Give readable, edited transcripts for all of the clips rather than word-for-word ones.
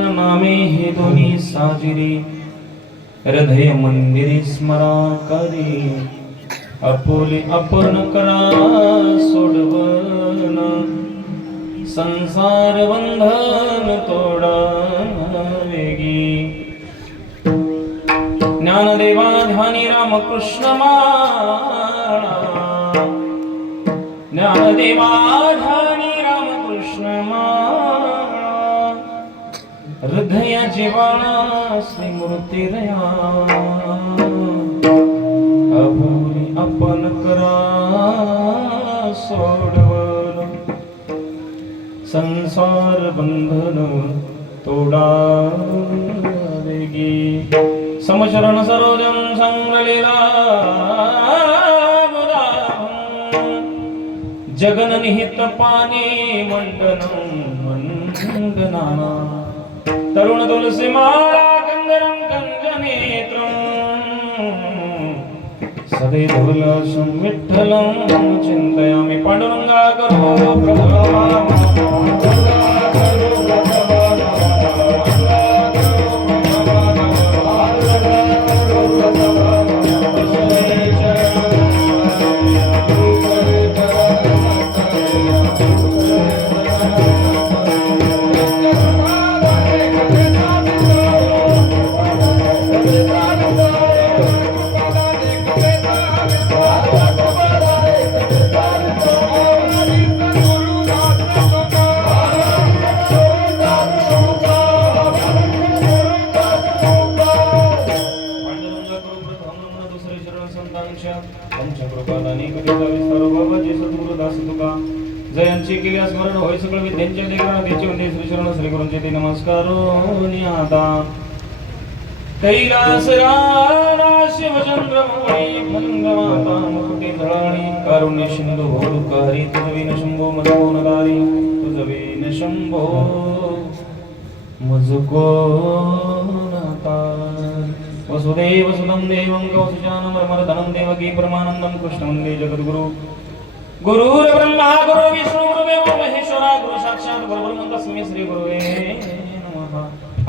कृष्ण नामे हे दोन्ही साजिरी हृदय मंदिरी स्मरा करी आपुले आपण करा सोडवन संसार बंधन तोडा वेगी ज्ञानदेवा ध्यानी रामकृष्ण माळा ज्ञानदेवा ध्यानी रामकृष्ण माळा हृदय जीवाणा श्रीमूर्ती रया आपुले आपण करा सोडवन संसार बंधन तोडा वेगी समशरण सरोजम संगलीला जगन निहित पाने मंडनं मंडनाना तरुण तुलसी माला कंदरं कंजनेत्रं सदैव विठ्ठलं चिन्तयामि पांडुरंगा करो प्रभवा जयांची केल्या स्मरण होय सगळं विद्यांच्या देवना देचे वंदे श्री शरण श्री गुरूंचे ते नमस्कारो निहाता कैलास राणा शिवचंद्र मोळी भंगमाता मुकुटे धळाणी कारुण्य सिंधू भोरुक हरी तुझवीन शंभो मजकोनदारी तुझवीन शंभो मजकोनता वसुदेव सुतं देवं कौसुजानं मर्मरधनं देवकी परमानन्दं कृष्णं वन्दे जगद्गुरु गुरुर् ब्रह्मा गुरु विष्णु गुरुदेवो महेश्वरा गुरु साक्षात परब्रह्म तस्मै श्री गुरुवे नमः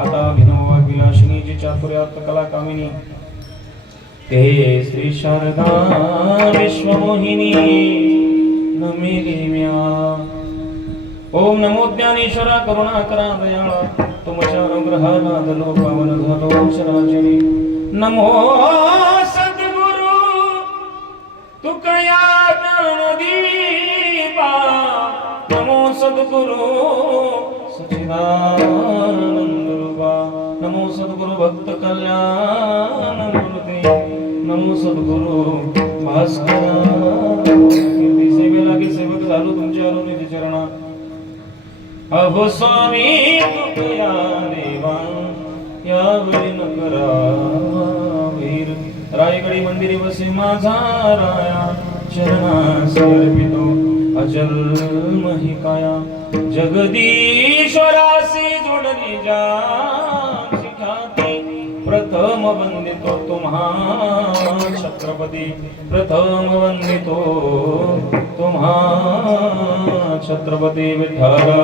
आता अभिनव विलासिनी जी चातुर्यार्थ कला कामिनी ते श्री शारदा विश्वमोहिनी नमे देव्या ओम नमो ज्ञानेश्वरा करुणाकरा दयाळा तुमच्या अनुग्रहाला दलो पावन झालो शरणाची नमो सद्गुरु तुकया ज्ञानदीपा नमो सद्गुरु सच्चिदानंद रूपा नमो सद्गुरु भक्त कल्याण मूर्ती नमो सद्गुरु भास्करा सेवेला की सेवक झालो तुमच्या अनुनिधी चरणा अहो स्वामी तुकया देवा यावेळी न करा वीर रायगडी मंदिरी वसे माझा राया शरणास अर्पितो अचल महिकाया जगदीश्वरासी जोडली जा ख्याती प्रथम वंदितो तुम्हा छत्रपती प्रथम वंदितो तुम्हा छत्रपती विठ्ठला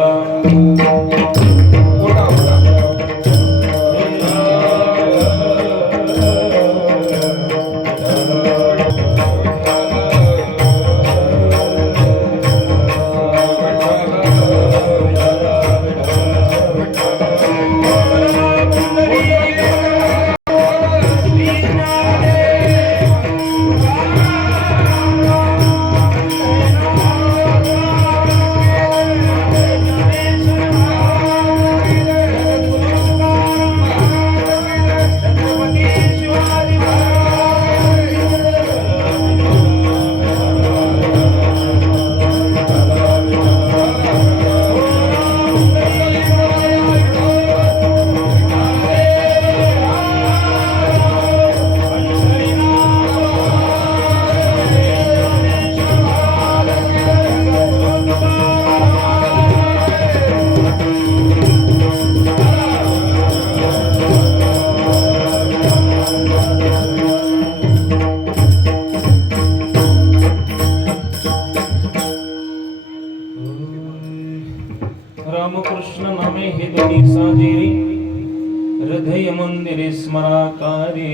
हृदय मंदिरे स्मराकारे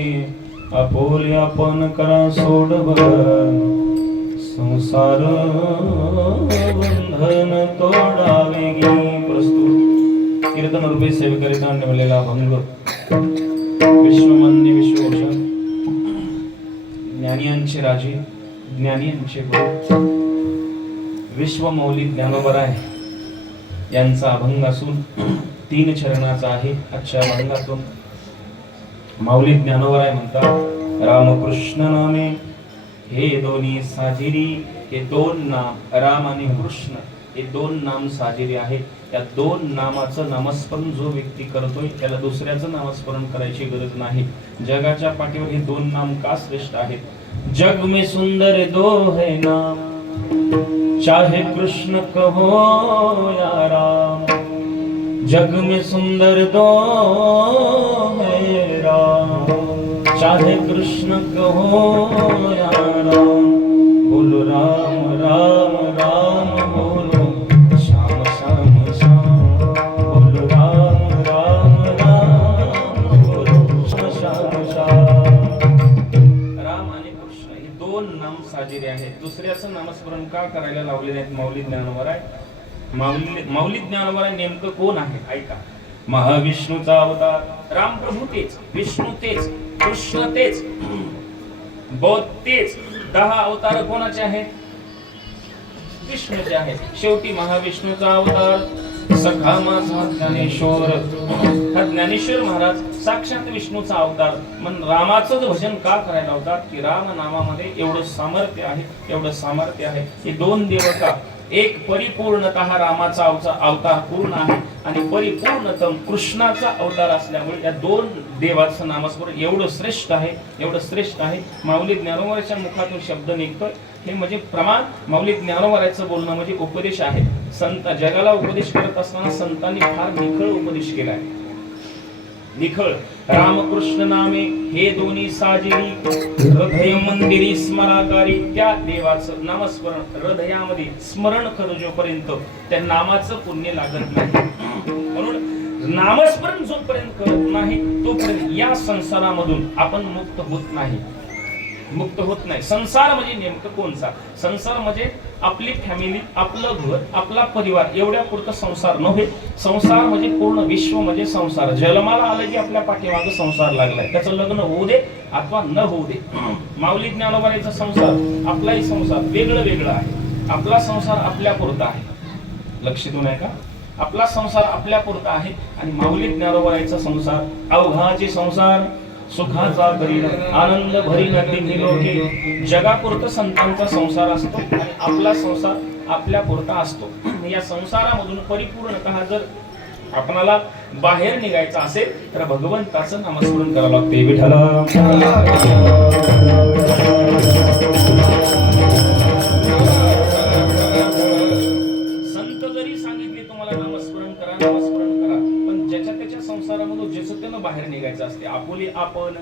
आपोले आपण करा सोडव संसार बंधन तोडावे गी. प्रस्तुत कीर्तन रूपे सेवेकरिता निवडलेला अभंग विश्वमान्य विश्वभूषण ज्ञानियांचे राजे ज्ञानियांचे गुरु विश्वमौली ज्ञानोबराय यांचा अभंग असून 3 चरणाचा आहे. आजच्या अभंगातून माऊली ज्ञानोबराय म्हणतात, रामकृष्ण नामे हे दोन्ही साजिरी. हे 2 नाम राम आणि कृष्ण हे 2 नाम साजिरी आहेत. या 2 नामाचं नामस्मरण जो व्यक्ती करतोय त्याला दुसऱ्याचं नामस्मरण करायची गरज नाही. जगाच्या पाठीवर हे 2 नाम का श्रेष्ठ आहेत? जग में सुंदर 2 है नाम, चाहे कृष्ण कहो या राम. जग में सुंदर 2 है राम, चाहे कृष्ण कहो या राम. बोलो राम राम राम बोलो, श्याम श्याम श्याम बोलो. राम राम राम बोलो, श्याम श्याम. राम आणि कृष्ण हे 2 नाम साजिरे आहेत. दुसऱ्याचं नामस्मरण का करायला लावले नाहीत माऊली ज्ञानोबराय? माऊली ज्ञानोबराय नेमकं कोण आहे? ऐका. महाविष्णूचा अवतार. राम प्रभू तेच, विष्णू तेच, कृष्ण तेच, बौद्ध तेच. 10 अवतार कोणाचे आहेत? विष्णूचे आहेत. शेवटी महाविष्णूचा अवतार सखा माझा ज्ञानेश्वर. हा ज्ञानेश्वर महाराज साक्षात विष्णूचा अवतार. मन रामाचं भजन का करायला होतात की राम नामामध्ये एवढं सामर्थ्य आहे, एवढं सामर्थ्य आहे. हे 2 देव का? एक परिपूर्णतः रामाचा अवतार पूर्ण आहे आणि परिपूर्णतम कृष्णाचा अवतार असल्यामुळे या 2 देवाचं नामस्मरण एवढं श्रेष्ठ आहे, एवढं श्रेष्ठ आहे. माऊली ज्ञानोबरायच्या मुखातून शब्द निघतोय हे म्हणजे प्रमाण. माऊली ज्ञानोबरायचं बोलणं म्हणजे उपदेश आहे. संत जगाला उपदेश करत असताना संतांनी फार निखळ उपदेश केलाय. निखळ. रामकृष्ण नामे हे दोन्ही साजिरी, हृदय मंदिरी स्मराकारी. त्या देवाचं नामस्मरण हृदयामध्ये स्मरण करू जोपर्यंत त्या नामाचं पुण्य लागत नाही. म्हणून नामस्मरण जोपर्यंत करत नाही तोपर्यंत या संसारामधून आपण मुक्त होत नाही. मुक्त होत नाही. संसार म्हणजे नेमकं कोणचा? संसार म्हणजे आपली फॅमिली, आपलं घर, आपला परिवार एवढ्या पुरतं संसार नव्हे. संसार म्हणजे पूर्ण विश्व म्हणजे संसार. जन्माला आलं की आपल्या पाठीमागे संसार लागलाय. त्याचं लग्न होऊ दे अथवा न होऊ दे. माऊली ज्ञानोबरायचा संसार आपलाही संसार वेगळं वेगळं आहे. आपला संसार आपल्या पुरता आहे. लक्षातून आहे का? आपला संसार आपल्या पुरता आहे आणि माऊली ज्ञानोबरायचा संसार अवघाचे संसार सुखाचा करीन आनंद भरीन तिन्ही लोके. जगापुरतं संतांचा संसार असतो आणि आपला संसार आपल्या पुरता असतो. या संसारामधून परिपूर्णतः जर आपणाला बाहेर निघायचं असेल तर भगवंताचं नामस्मरण करावं लागते. विठ्ठला संत जरी सांगितले तुम्हाला नामस्मरण करा, नामस्मरण करा, पण ज्याच्या त्याच्या संसारामधून ज्याचं त्यानं बाहेर निघायचं असते. आपुले आपण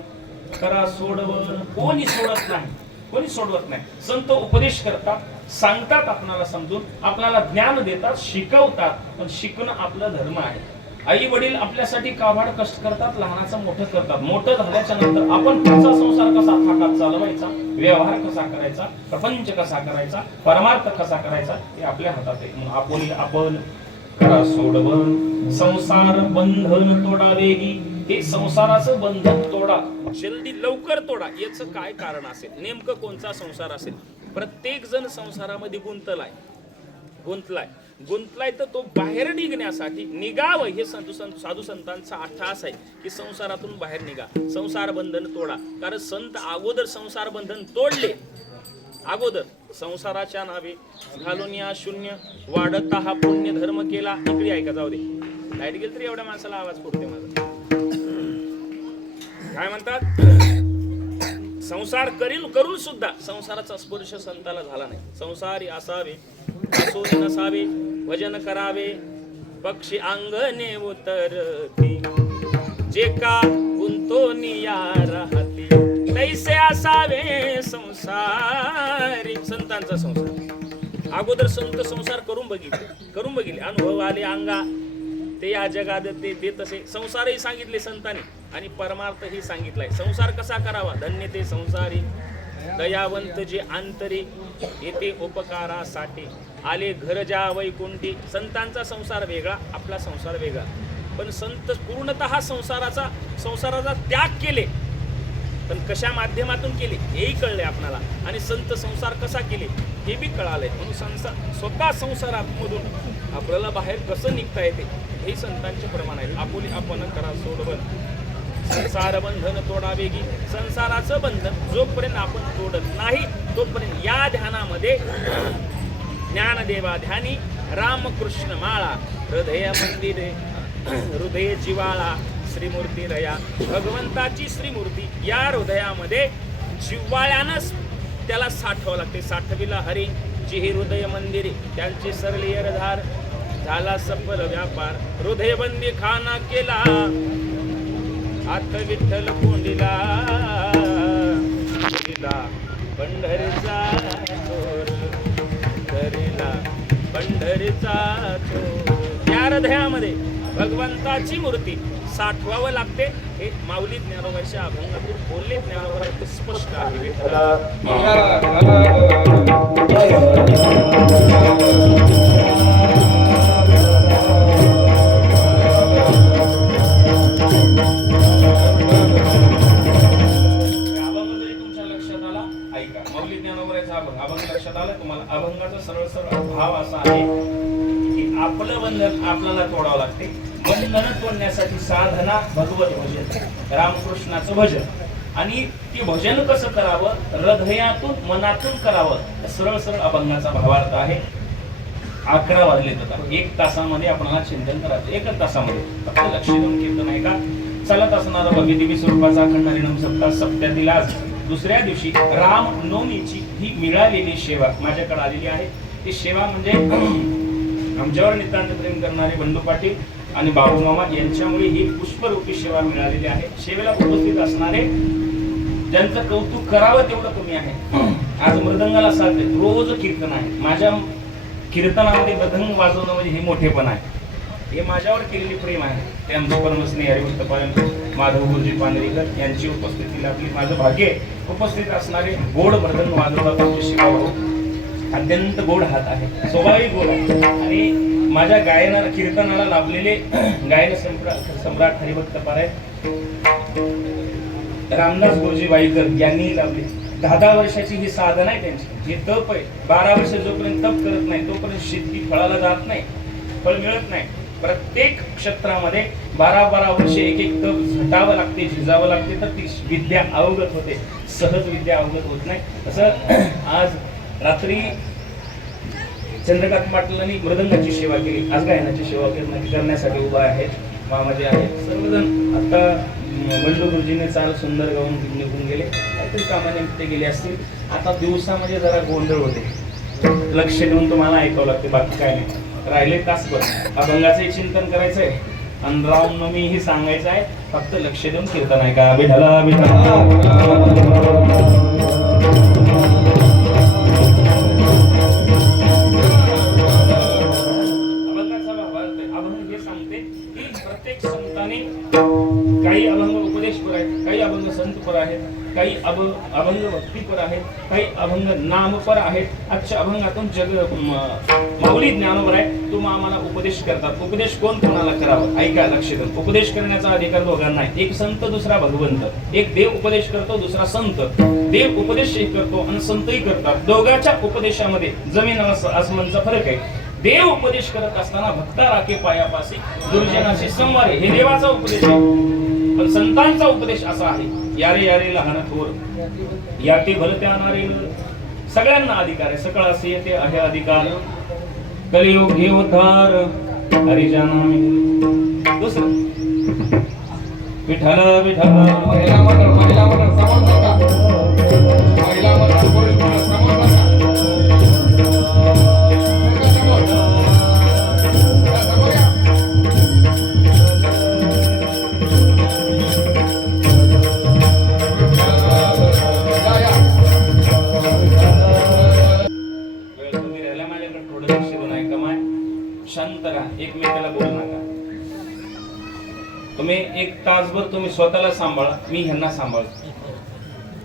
करा सोडवण. कोणी सोडत नाही, कोणी सोडवत नाही. संत उपदेश करतात, सांगतात, आपणाला समजून, आपल्याला ज्ञान देतात, शिकवतात. पण शिकणं आपला धर्म आहे. आई वडील आपल्यासाठी काबाड कष्ट करतात, लहानाचं मोठं करतात. मोठं झाल्याच्या नंतर आपण पुढचा संसार कसा थाटात चालवायचा, व्यवहार कसा करायचा, प्रपंच कसा करायचा, परमार्थ कसा करायचा हे आपल्या हातात आहे. म्हणून आपुले आपण करा सोडवण. संसार बंधन तोडावेगी. हे संसाराचं बंधन तोडा, जल्दी लवकर तोडा. याचं काय कारण असेल? नेमकं कोणता संसार असेल? प्रत्येक जण संसारामध्ये गुंतलाय तर तो बाहेर निघण्यासाठी निघावं. हे साधू संतांचा अट्टहास आहे की संसारातून बाहेर निघा, संसार बंधन तोडा. कारण संत अगोदर संसार बंधन तोडले. अगोदर संसाराच्या नावे घालून या शून्य वाढता हा पुण्य धर्म केला. इकडे ऐका, जाऊ दे, लाईट गेल तरी एवढ्या माणसाला आवाज पडते माझा. काय म्हणतात? संसार करून सुद्धा संसाराचा स्पर्श संताला झाला नाही. संसारी असावे, असोरी नसावे, भजन करावे, पक्षी अंगणे उतरती, जे का गुंतोनिया राहती, तैसे असावे संसारी. संतांचा संसार अगोदर संत संसार करून बघितले, अनुभव आले अंगा. ते या जगात ते तसे संसारही सांगितले संतांनी आणि परमार्थही सांगितलाय. संसार कसा करावा? धन्य ते संसारी दयावंत जे अंतरी येते उपकारासाठी आले घर ज्या वैकुंठी. संतांचा संसार वेगळा, आपला संसार वेगळा. पण संत पूर्णतः संसाराचा त्याग केले, पण कशा माध्यमातून केले हेही कळले आपणाला. आणि संत संसार कसा केले हे बी कळालंय. म्हणून स्वतः संसारामधून आपल्याला बाहेर कसं निघता येते हे संतांचे प्रमाण आहे. आपुली आपण करा सोडवत संसार बंधन तोडावेगी. संसाराचं बंधन जोपर्यंत आपण तोडत नाही तोपर्यंत या ध्यानामध्ये ज्ञानदेवा ध्यानी रामकृष्ण माळा हृदय मंदिरे हृदय जिवाळा श्रीमूर्ती रया. भगवंताची श्रीमूर्ती या हृदयामध्ये जिव्हाळ्यानंच त्याला साठवावं लागते. साठविला हरी जी हे हृदय मंदिरे त्यांचे सरली धार झाला सफल व्यापार. हृदयबंदी खाना केला आत विठ्ठल कोंडीला पंढरीचा चोर करीला पंढरीचा चोर. या हृदयामध्ये भगवंताची मूर्ती साठवावं लागते. हे माऊली ज्ञानोबाच्या अभंगातून बोलले ज्ञानोबा स्पष्ट आहे. लक्षात आलं तुम्हाला? अभंगाचा सरळ सरळ भाव असा आहे की आपलं बंधन आपल्याला तोडावं लागते. बंधन तोडण्यासाठी साधना भगवत भजन, रामकृष्णाचं भजन. आणि ते भजन कसं करावं? हृदयातून मनातून करावं. सरळ सरळ अभंगाचा भावार्थ आहे. 11 वाजले तर 1 तासामध्ये आपल्याला चिंतन करायचं. 1 तासामध्ये फक्त लक्ष देऊन कीर्तन आहे का चालत असणारा भगवती स्वरूपाचा अखंड हरिनाम सप्ताह. सप्त्यातील आज दुसऱ्या दिवशी रामनवमीची ही मिळालेली सेवा माझ्याकडे आलेली आहे. ती सेवा म्हणजे आमच्यावर नितांत प्रेम करणारे बंडू पाटील आणि बाबू मामा यांच्यामुळे ही पुष्परूपी सेवा मिळालेली आहे. सेवेला उपस्थित असणारे ज्यांचं कौतुक करावं तेवढं कमी आहे. आज मृदंगाला साथ आहे, रोज कीर्तन आहे. माझ्या कीर्तनामध्ये मृदंग वाजवणं म्हणजे हे मोठेपण आहे. हे माझ्यावर केलेली प्रेम आहे. ते आमचे परमस्नेही हरिभक्त पालन माधव गुरुजी पांढरीकर यांची उपस्थिती लाभली. माझं भाग्य उपस्थित असणारे गोड मृदंग वाजवतात आमचे शिकाऊ. अत्यंत गोड हात आहे, स्वाभाविक गोड आहे. आणि माझ्या गायनाला कीर्तनाला लाभलेले गायन सम्राट हरिभक्त पारायण रामदास गुरुजी वाईकर यांनी लाभले. 10 वर्षाची ही साधना आहे त्यांची. हे तप आहे. 12 वर्ष जोपर्यंत तप करत नाही तोपर्यंत शेती फळाला जात नाही, फळ मिळत नाही. प्रत्येक क्षेत्रामध्ये 12 वर्षे एक तप झटावं लागते, झिजावं लागते, तर ती विद्या अवगत होते. सहज विद्या अवगत होत नाही. असं आज रात्री चंद्रकांत पाटलांनी मृदंगाची सेवा केली. आज गायनाची सेवा करण्यासाठी उभा आहेत. मामाजी आहेत सर्वजण. आता बंडू गुरुजीने चाल सुंदर गाऊन निघून गेले. काहीतरी कामानिमित्त गेले असतील. आता दिवसामध्ये जरा गोंधळ होते. लक्ष देऊन तुम्हाला ऐकावं लागते, बाकी काय नाही. राहिले तासभर अभंगाचे चिंतन करायचंय आणि रामनवमी ही सांगायचं आहे. फक्त लक्ष देऊन कीर्तन आहे का. विठला विठला काही अभंग उपदेशपर आहेत, काही अभंग संतपर आहेत, काही अभंग भक्तीपर आहेत, काही अभंग नामपर आहेत. आजच्या अभंगातून माऊली ज्ञानोबर आहे. तो आम्हाला उपदेश करतात. उपदेश कोण कोणाला करावं ऐका लक्ष देऊन. उपदेश करण्याचा अधिकार दोघांना आहे. एक संत दुसरा भगवंत. एक देव उपदेश करतो, दुसरा संत. देव उपदेशही करतो आणि संतही करतात. दोघांच्या उपदेशामध्ये जमीन आसमानचा फरक आहे. देव उपदेश करत असताना भक्ता राखे पायापासी दुर्जनाशी संवारे, हे देवाचा उपदेश आहे. पण संतांचा उपदेश असा आहे, यारे यारे लहान थोर याते भलत्या नारे. सगळ्यांना अधिकार आहे. सकळ असे येते आहे अधिकार. कलियुग हे उद्धार हरिजन. दुसरं विठ्ठल विठ्ठल शांत राहा, एकमेकाला बोलू नका. एक तासभर तुम्ही स्वतःला सांभाळा, मी ह्यांना सांभाळतो.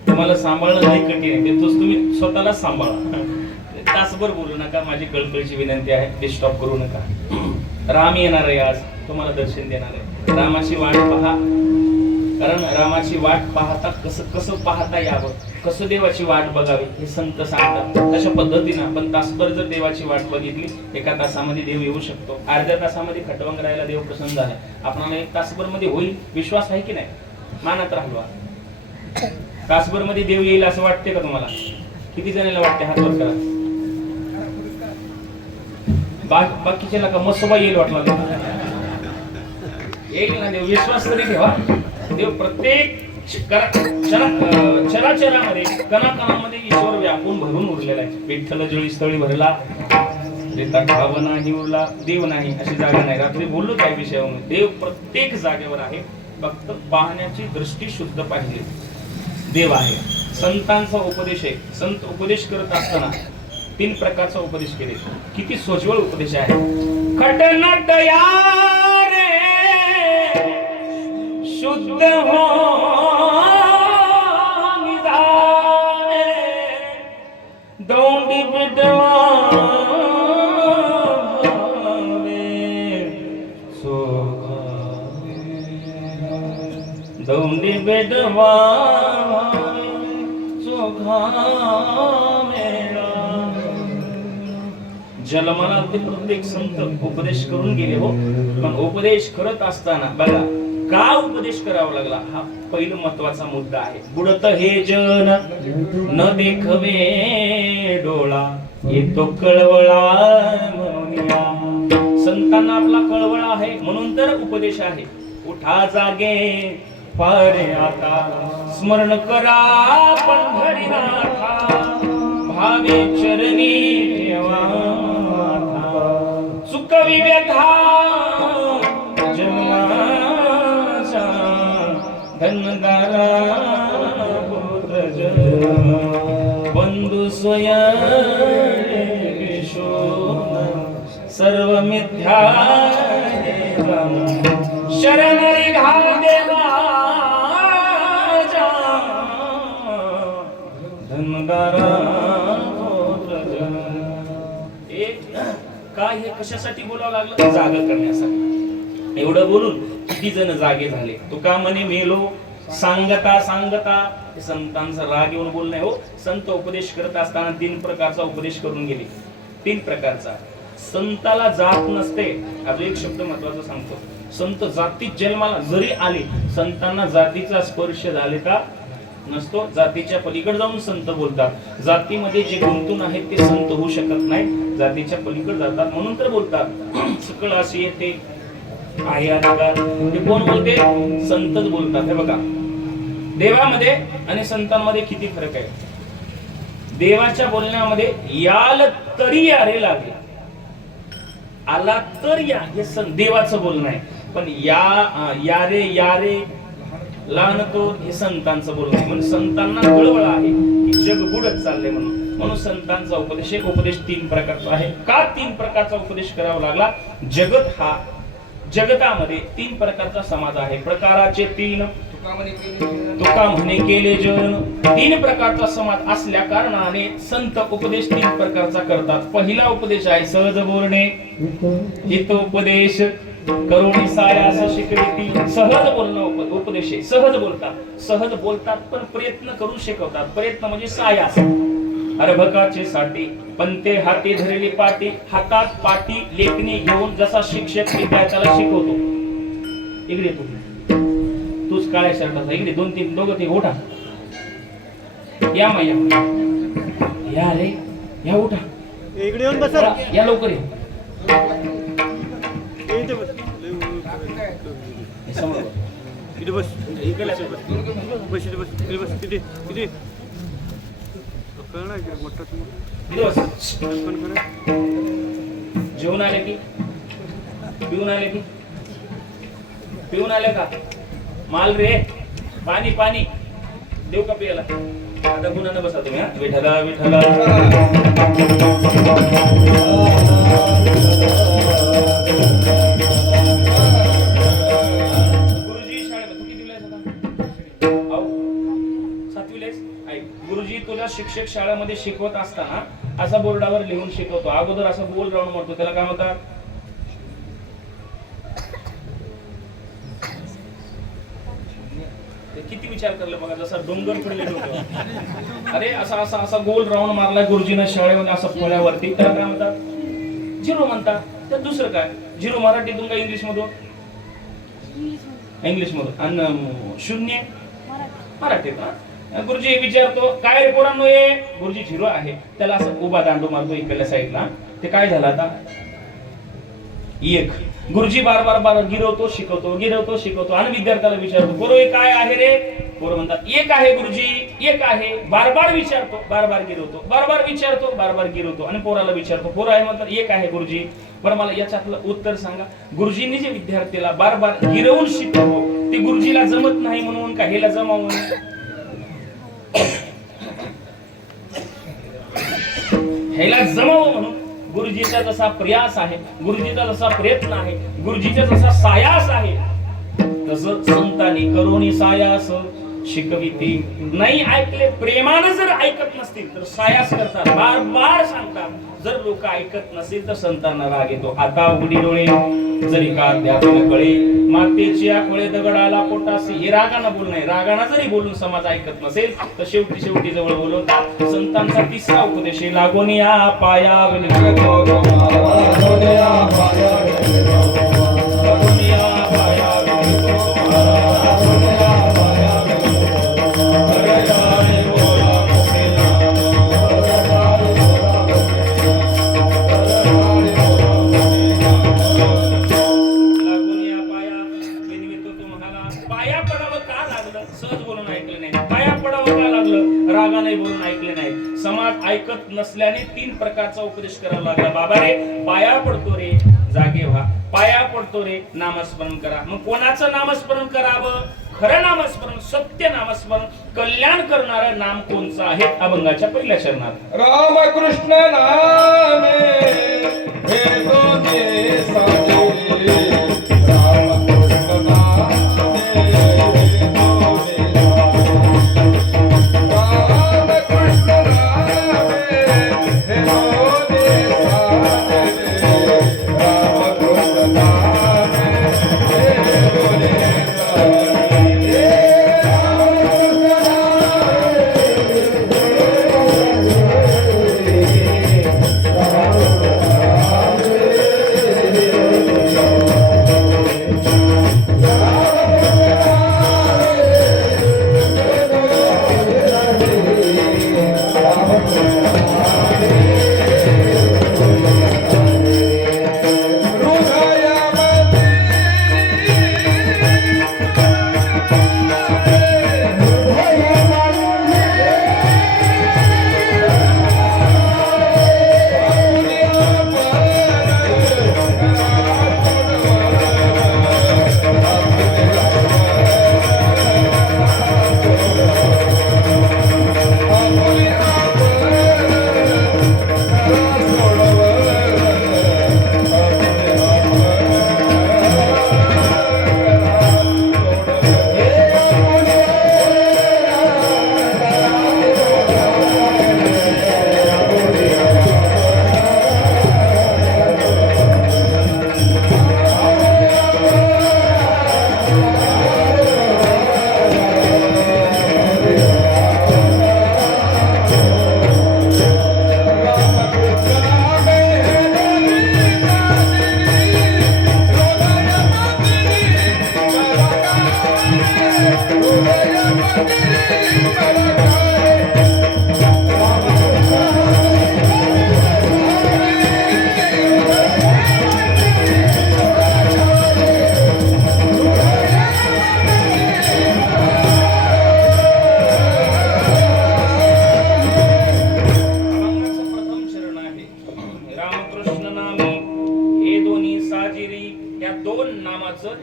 तुम्हाला सांभाळणं नाही कठीण आहे, ते तुम्ही स्वतःला सांभाळा. तासभर बोलू नका, माझी कळकळीची विनंती आहे, डिस्टर्ब करू नका. राम येणार आहे, आज तुम्हाला दर्शन देणार आहे. रामाची वाट पहा, कारण रामाची वाट पाहता कसं कसं पाहता यावं, कसं देवाची वाट बघावी हे संत सांगतात. तशा पद्धतीनं आपण तासभर जर देवाची वाट बघितली, एका तासामध्ये देव येऊ शकतो. अर्ध्या तासामध्ये खटवंग राहायला देव प्रसन्न झाला, आपल्याला एक तासभर मध्ये होईल, विश्वास आहे की नाही? मानत राहलो. तासभर मध्ये देव येईल असं वाटते का तुम्हाला? किती जणांना वाटते? हात वर करा. बाकीचे नका. मसोबा येईल वाटला, येईल ना देव, विश्वास तरी ठेवा. देव प्रत्येक चराचरामध्ये कणाकणामध्ये ईश्वर व्यापून भरून उरलेला आहे. विठ्ठल जळी स्थळी भरला, रेता ठाव नाही उरला, देव नाही अशी जागा नाही. रात्री बोललो त्या विषयावर, देव प्रत्येक जागेवर आहे, फक्त पाहण्याची दृष्टी शुद्ध पाहिजे. देव आहे. संतांचा उपदेश आहे. संत उपदेश करत असताना 3 प्रकारचा उपदेश केले. किती सोज्वळ उपदेश आहे. खटनट यारे शुद्ध हो दौंडी बिडवा दौंडी बेडवा चोखा मेरा. जन्माला ते प्रत्येक संत उपदेश करून गेले हो, पण उपदेश करत असताना बघा का उपदेश करावा लागला, हा पहिला महत्वाचा मुद्दा आहे. बुडत हे जन न देखवे डोळा, येतो कळवळा म्हणून या. संतांना आपला कळवळा आहे म्हणून तर उपदेश आहे. उठा जागे पारे आता, स्मरण करा पंढरीनाथा, भावे चरणी ठेवा चुकवी व्यथा जन्माचा, धनदारा बंधू स्वयं सर्व मिथ्या शरणरी घाल देवा धनदारा. एक काय हे कशासाठी बोलावं लागलं? जागा करण्यासाठी. एवढं बोलून किती जण जागे झाले. तुका म्हणे मेलो सांगता सांगता. हे संतांचा राग येऊन बोल नाही हो. संत उपदेश करत असताना 3 प्रकारचा उपदेश करून गेले. 3 प्रकारचा. संताला जात नसते. अजून एक शब्द महत्वाचा सांगतो. संत जातीत जन्माला जरी आले, संतांना जातीचा स्पर्श झाले का नसतो. जातीच्या पलीकडे जाऊन संत बोलतात. जातीमध्ये जे गुंतून आहेत ते संत होऊ शकत नाही, जातीच्या पलीकडे जातात म्हणून तर बोलतात. सकळ अशी येते आहे अधिकार. ते कोण बोलते? संतच बोलतात. हे बघा, देवामध्ये आणि संतांमध्ये किती फरक आहे. देवाच्या बोलण्यामध्ये याल तरी यारे लागे, आला तर या, हे देवाचं बोलणं आहे. पण यारे यारे लानतो हे संतांचं बोलणं आहे. म्हणून संतांना कळवळा आहे की जग बुडत चालले म्हणून संतांचा उपदेश. एक उपदेश 3 प्रकारचा आहे. का 3 प्रकारचा उपदेश करावा लागला? जगतामध्ये 3 प्रकारचा समाज आहे. प्रकाराचे 3. तुका म्हणे केले जन. 3 प्रकारचा समाज असल्या कारणाने संत उपदेश 3 प्रकारचा करतात. पहिला उपदेश आहे सहज बोलणे, हित उपदेश, करुणी सायास शिकविती. सहज बोलणं उपदेश आहे. सहज बोलतात पण प्रयत्न करून शिकवतात. प्रयत्न म्हणजे सायास. अर्भकाचे साठी पंते हाती धरली पाटी. हातात पाटी लेखणी घेऊन जसा शिक्षक विद्यार्थ्याला शिकवतो. इकडे तूच काळ्या शर्टाचा, इकडे 2-3 दोघं ते उठा, या मैया, या रे, या उठा, इकडे येऊन बसा, या लवकर या. जेवण आले की पिऊन आले का? माल रे, पाणी पाणी देऊ का पियाला? आता गुणानं बसा तुम्ही. विठला विठला गुरुजी शिक्षक शाळेमध्ये शिकवत असताना असा बोर्डावर लिहून शिकवतो, अगोदर असा गोल राऊंड मारतो, त्याला काय म्हणतात? किती विचार करलं बघा, जसा डोंगर पडले डोंगर. अरे असा असा असा गोल राऊंड मारलाय गुरुजीनं शाळेमध्ये असं पुण्यावरती, त्याला काय म्हणतात? झिरो म्हणतात. तर दुसरं काय? झिरो मराठीतून काय इंग्लिश मधून? इंग्लिश मधून. आणि शून्य मराठीत. गुरुजी विचारतो काय रे पोरांनो ये? गुरुजी झिरो आहे. त्याला असं उभा दांडू मारतो इकडल्या साईडला. ते काय झालं आता? एक. गुरुजी बार बार बार गिरवतो शिकवतो आणि विद्यार्थ्याला विचारतो, पोरं हे काय आहे रे? पोरं म्हणतात एक आहे गुरुजी, एक आहे. बार बार विचारतो, बार बार गिरवतो, बार बार विचारतो, बार बार गिरवतो आणि पोराला विचारतो, पोरं आहे म्हणतात एक आहे गुरुजी. बरं मला याच्यातलं उत्तर सांगा. गुरुजींनी जे विद्यार्थ्याला बार बार गिरवून शिकवतो ते गुरुजीला जमत नाही म्हणून का हेला जमावून? ह्याला जमावं म्हणून. गुरुजीचा जसा प्रयास आहे, गुरुजीचा जसा प्रयत्न आहे, गुरुजीचा जसा सायास आहे, तसं संतांनी करोनी सायास शिकविते. नाही ऐकले, प्रेमानं जर ऐकत नसतील तर सायास करतात, बार बार सांगतात. जर लोक ऐकत नसतील तर संतांना राग येतो. आता उघडी डोळे जरी का त्यातून कळे, मातेची आकोळे दगडाला पोटासी. हे रागानं बोल नाही, रागानं जरी बोलून समाज ऐकत नसेल तर शेवटी जवळ बोलवतात. संतांचा तिसरा उपदेश लागून या पाया ऐकत नसल्याने 3 प्रकारचा उपदेश करावा लागला. बाबा रे पाया पडतो रे, जागे व्हा. पाया पडतो रे, नामस्मरण करा. मग कोणाचं नामस्मरण करावं? खरं नामस्मरण, सत्य नामस्मरण, कल्याण करणारं नाम कोणचं आहे? अभंगाच्या पहिल्या चरणात रामकृष्ण नामे हे दोन्ही साजे.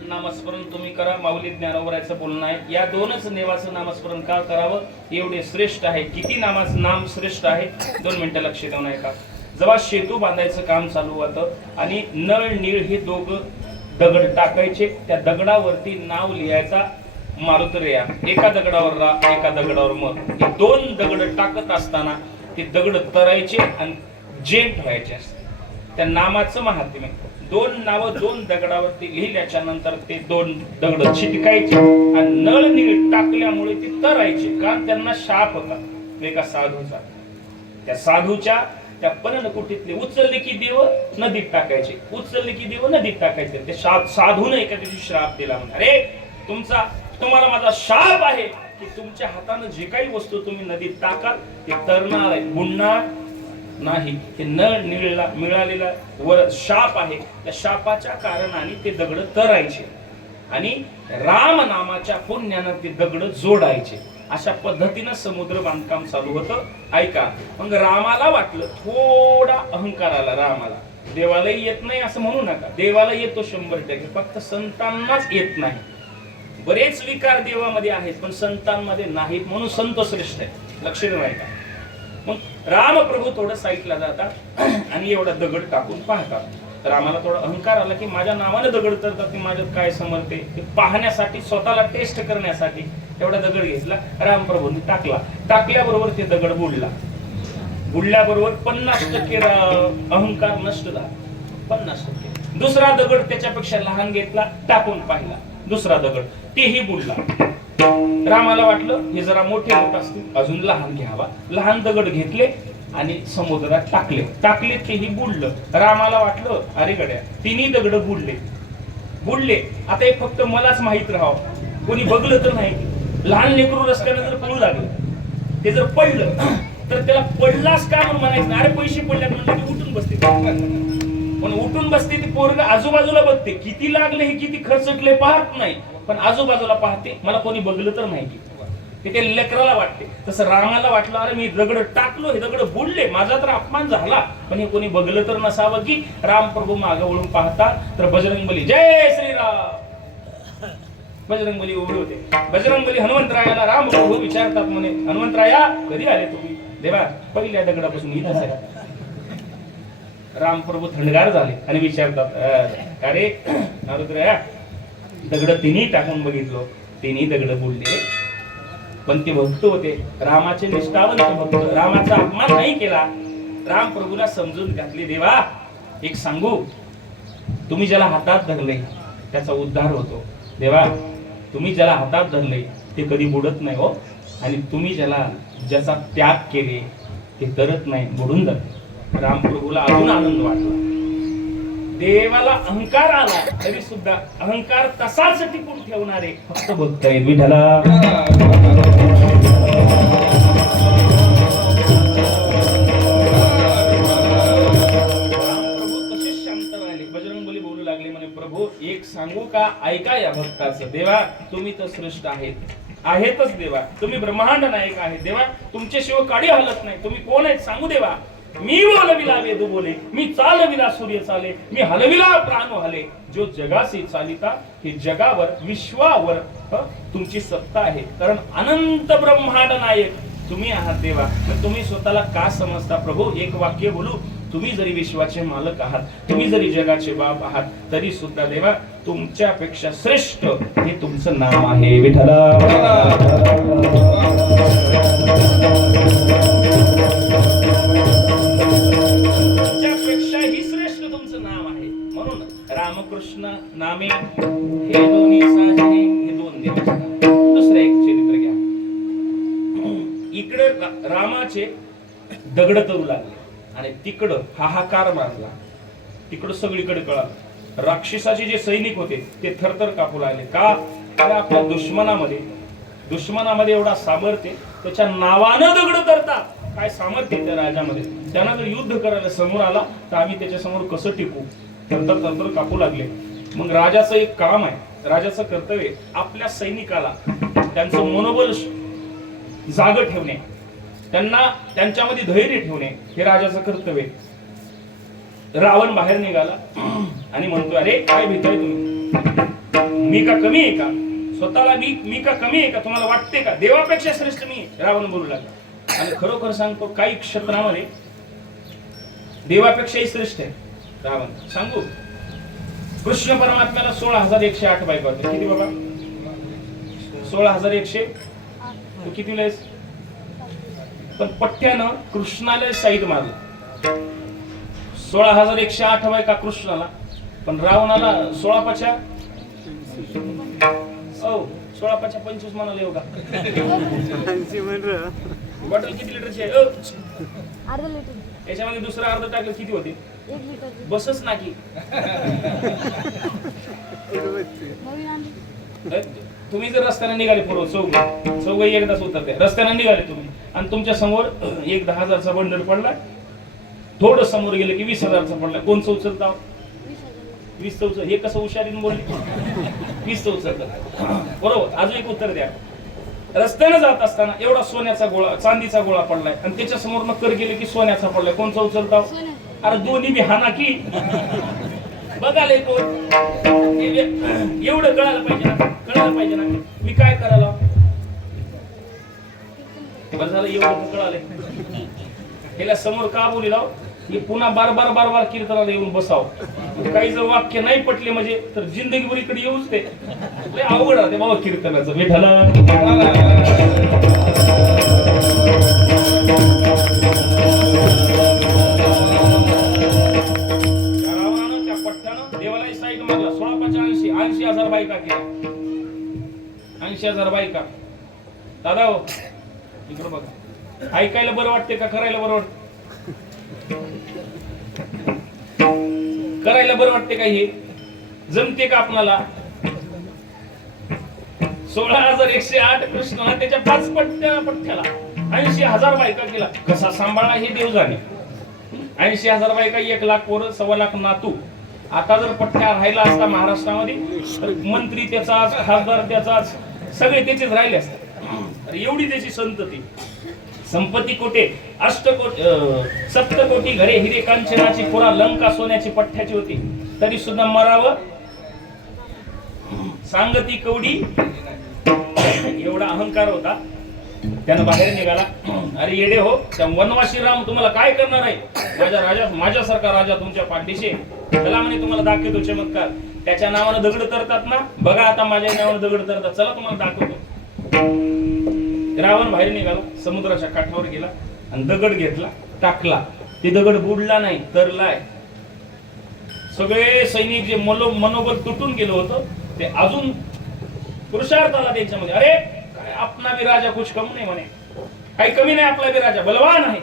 नामस्मरण तुम्ही करा. माऊली ज्ञानोबराचं बोलणं आहे. या 2च देवाचं नामस्मरण का करावं? एवढे श्रेष्ठ आहे. किती नाम श्रेष्ठ आहे? 2 मिनिटं लक्ष देऊन ऐका. जेव्हा सेतू बांधायचं काम चालू होतं आणि नळ नीळ हे दोघं दगड टाकायचे, त्या दगडावरती नाव लिहायचा मारुत रे या, एका दगडावर रा, एका दगडावर मग, हे दोन दगड टाकत असताना ते दगड तरायचे आणि जेंट व्हायचे असते. त्या नामाचं महात्म्य, दोन नावं दोन दगडावरती लिहिल्याच्या नंतर ते दोन दगड चिटकायचे आणि नळ नीळ टाकल्यामुळे ते तरायचे, कारण त्यांना शाप होता एका साधूचा. त्या साधूच्या त्या पननकुटीतले उचलले की देव नदीत टाकायचे, उचलले की देव नदीत टाकायचे. ते साधूने एका दिवशी श्राप दिला, अरे तुम्हाला माझा शाप आहे की तुमच्या हाताने जे काही वस्तू तुम्ही नदीत टाकाल ते तरणार आहे, बुडणार नाही. ते नळ निळला मिळालेला वर शाप आहे, त्या शापाच्या कारणाने ते दगड तरायचे आणि राम नामाच्या पुण्यानं ते दगड जोडायचे. अशा पद्धतीनं समुद्र बांधकाम चालू होतं. ऐका, मग रामाला वाटलं, थोडा अहंकार आला रामाला. देवालाही येत नाही असं म्हणू नका, देवाला येतो 100%, फक्त संतांनाच येत नाही. बरेच विकार देवामध्ये आहेत पण संतांमध्ये नाहीत, म्हणून संत श्रेष्ठ आहे. लक्ष देऊ ऐका. मग रामप्रभू थोडं साईडला जातात आणि एवढा दगड टाकून पाहतात. रामाला थोडा अहंकार आला की माझ्या नावाने दगड तरतात, की माझ्यात काय समर्थे ते पाहण्यासाठी, स्वतःला टेस्ट करण्यासाठी एवढा दगड घेतला. रामप्रभूंनी टाकला, टाकल्याबरोबर ते दगड बुडला. बुडल्याबरोबर 50% अहंकार नष्ट झाला, 50%. दुसरा दगड त्याच्यापेक्षा लहान घेतला, टाकून पाहिला, दुसरा दगड तेही बुडला. रामाला वाटलं हे जरा मोठे होत असतील, अजून लहान घ्यावा. लहान दगड घेतले आणि समुद्रात टाकले तेही बुडलं. रामाला वाटलं अरे गड्या, तिन्ही दगड बुडले. आता हे फक्त मलाच माहित राहावं, कोणी बघलं तर नाही. लहान लेकरू रस्त्यानं जर पळू लागलं, ते जर पडलं तर त्याला पडलास का म्हणून म्हणायचं, अरे पैसे पडल्यात म्हणजे ते उठून बसते. पण उठून बसते ती पोरग आजूबाजूला बघते, किती लागले हे किती खर्चटले पाहत नाही, पण आजूबाजूला पाहते, मला कोणी बघलं तर नाही की. ते लेकराला वाटते. तसं रामाला वाटलं अरे मी दगड टाकलो, हे दगड बुडले, माझा तर अपमान झाला, पण हे कोणी बघलं तर नसावं की. रामप्रभू मागे वळून पाहतात तर बजरंगबली जय श्रीराम, बजरंगबली उभे होते. बजरंगबली हनुमंतरायाला रामप्रभू विचारतात, म्हणे हनुमंतराया कधी आले तुम्ही? देवा पहिल्या दगडापासून इथंच आहे. रामप्रभू थंडगार झाले आणि विचारतात अरे नारदराया, दगड तिन्ही टाकून बघितलो, तिन्ही दगड बुडले, पण ते भक्त होते, रामाचे निष्ठावंत भक्त, रामाचा अपमान नाही केला. रामप्रभूला समजून घातले, देवा एक सांगू, तुम्ही ज्याला हातात धरले त्याचा उद्धार होतो. देवा तुम्ही ज्याला हातात धरले ते कधी बुडत नाही हो, आणि तुम्ही ज्याचा त्याग केले ते तरत नाही, बुडून जाते. रामप्रभूला अजून आनंद वाटला. देवाला अहंकार आला तरी सुद्धा अहंकार तसाच टिकून ठेवणारे फक्त भक्त आहेत. विठ्ठला बजरंगबली बोलू लागले, म्हणे प्रभू एक सांगू का, ऐका या भक्ताचं. देवा तुम्ही तर श्रेष्ठ आहेतच देवा, तुम्ही ब्रह्मांड नायक आहे देवा, तुमच्याशिवाय काडी हलत नाही. तुम्ही कोण आहेत सांगू देवा? मी बोलविला वेद बोले, मी चालविला सूर्य चाले, मी हलविला प्राण हले, जो जगासी चालिता, हे जगावर विश्वावर तुमची सत्ता आहे. कारण अनंत ब्रह्मांड नायक तुम्ही आहात देवा. तुम्ही स्वतःला का समजता प्रभू? एक वाक्य बोलू, तुम्ही जरी विश्वाचे मालक आहात, तुम्ही जरी जगाचे बाप आहात, तरी सुद्धा देवा तुमच्यापेक्षा श्रेष्ठ हे तुमचं नाम आहे. विठ्ठला तुमच्यापेक्षाही श्रेष्ठ तुमचं नाम आहे. म्हणून रामकृष्ण नामे हे दोन्ही साजने, हे दोन देवाचे नाम. दुसरं एक चरित्र घ्या. इकडे रामाचे दगड तरू लागले आणि तिकडं हाहाकार मारला. तिकडं सगळीकडे कळालं. राक्षसाचे जे सैनिक होते ते थरथर कापू लागले. का? आपल्या दुश्मनामध्ये एवढा सामर्थ्य, त्याच्या नावानं दगड तरतात. काय सामर्थ्य त्या राजामध्ये. त्यांना जर युद्ध करायला समोर आला तर आम्ही त्याच्या समोर कसं टिकू? थरथर कापू लागले. मग राजाचं एक काम आहे, राजाचं कर्तव्य आपल्या सैनिकाला त्यांचं मनोबल जाग ठेवणे, त्यांना त्यांच्यामध्ये धैर्य ठेवणे, हे राजाचं कर्तव्य. रावण बाहेर निघाला आणि म्हणतो अरे काय भीताय तुम्ही? मी का कमी आहे का? स्वतःला मी का कमी आहे का? तुम्हाला वाटते का देवापेक्षा श्रेष्ठ मी? रावण बोलू लागला. आणि खरोखर सांगतो काही क्षेत्रामध्ये देवापेक्षाही श्रेष्ठ आहे रावण. सांगू, कृष्ण परमात्म्याला 16,108 बायका होत्या. किती बाबा? 16,100 तू किती लेस? पण पठ्ठ्यानं कृष्णाला साईड मारलं. 16,108 हवाय का कृष्णाला, पण रावणाला 16 25 म्हणाले हो का? बॉटल किती लिटरची आहे? अर्धा लिटर. याच्यामध्ये दुसरं अर्ध टाकलं किती होते? 1 लिटर. बसच ना की. नवीन आणली. तुम्ही जर रस्त्याने निघाले पूर्व चौघ एकदाच उतरते, रस्त्याने निघाले तुम्ही आणि तुमच्या समोर एक 10,000चा बंडल पडला, थोडं समोर गेले की 20,000चा पडला, कोणचं उचलता? 20,000. 20 उचल. हे कसं हुशारीने बोलले? 20 उचलतात. बरोबर. अजून एक उत्तर द्या. रस्त्याने जात असताना एवढा सोन्याचा गोळा, चांदीचा गोळा पडलाय आणि त्याच्या समोर कर गेले की सोन्याचा पडलाय, कोणचा उचलता? सोन्याचा. अरे दोन्ही बी हाना की. बघाले कोण एवढं कळायला पाहिजे ना, कळायला पाहिजे ना. मी काय करायला बरं झालं एवढं कळालंय. त्याला समोर का बोली लाव, हे पुन्हा बार कीर्तनाला येऊन बसाव. काही जर वाक्य नाही पटले म्हणजे तर जिंदगीभर इकडे येऊच ते. लय अवघड राहते बाबा कीर्तनाचं. विठ्ठला देवाला साईड मारला. 80,000 बायका केल्या. 80,000 बायका. दादा हो इकडं बघा. ऐकायला बरं वाटते का करायला बरं वाटतं? करायला बरं वाटते का? हे जमते का आपणाला? 16,108 कृष्ण त्याच्या 5 पठ्ठ्याला 80,000 बायका केला. कसा सांभाळा हे देव जाणे. 80,000 बायका, 1,00,000 पोरं, 1,25,000 नातू. आता जर पठ्ठ्या राहिला असता महाराष्ट्रामध्ये तर मंत्री त्याचाच, खासदार त्याचाच, सगळे त्याचेच राहिले असते. एवढी त्याची संतती. संपत्ती कोटे, सप्तकोटी घरे, हिरे कांचनाची, पुरा लंका सोन्याची पठ्ठ्याची होती. तरी सुद्धा मरावं सांगती कवडी. एवढा अहंकार होता. त्यानं बाहेर निघाला. अरे येडे हो, त्या वनवासी राम तुम्हाला काय करणार आहे? माझ्यासारखा राजा तुमच्या पाठीशी. चला म्हणे तुम्हाला दाखवतो चमत्कार. त्याच्या नावानं दगड तरतात ना, बघा आता माझ्या नावानं दगड तरतात, चला तुम्हाला दाखवतो. रावण बाहेर निघाला, समुद्राच्या काठावर गेला आणि दगड घेतला, टाकला. ते दगड बुडला नाही, तरलाय. सगळे सैनिक जे मनोबल तुटून गेलं होतं ते अजून पुरुषार्थ आला त्यांच्यामध्ये. अरे काय आपला बी राजा कुछ कम नाही म्हणे, काही कमी नाही, आपला बी राजा बलवान आहे.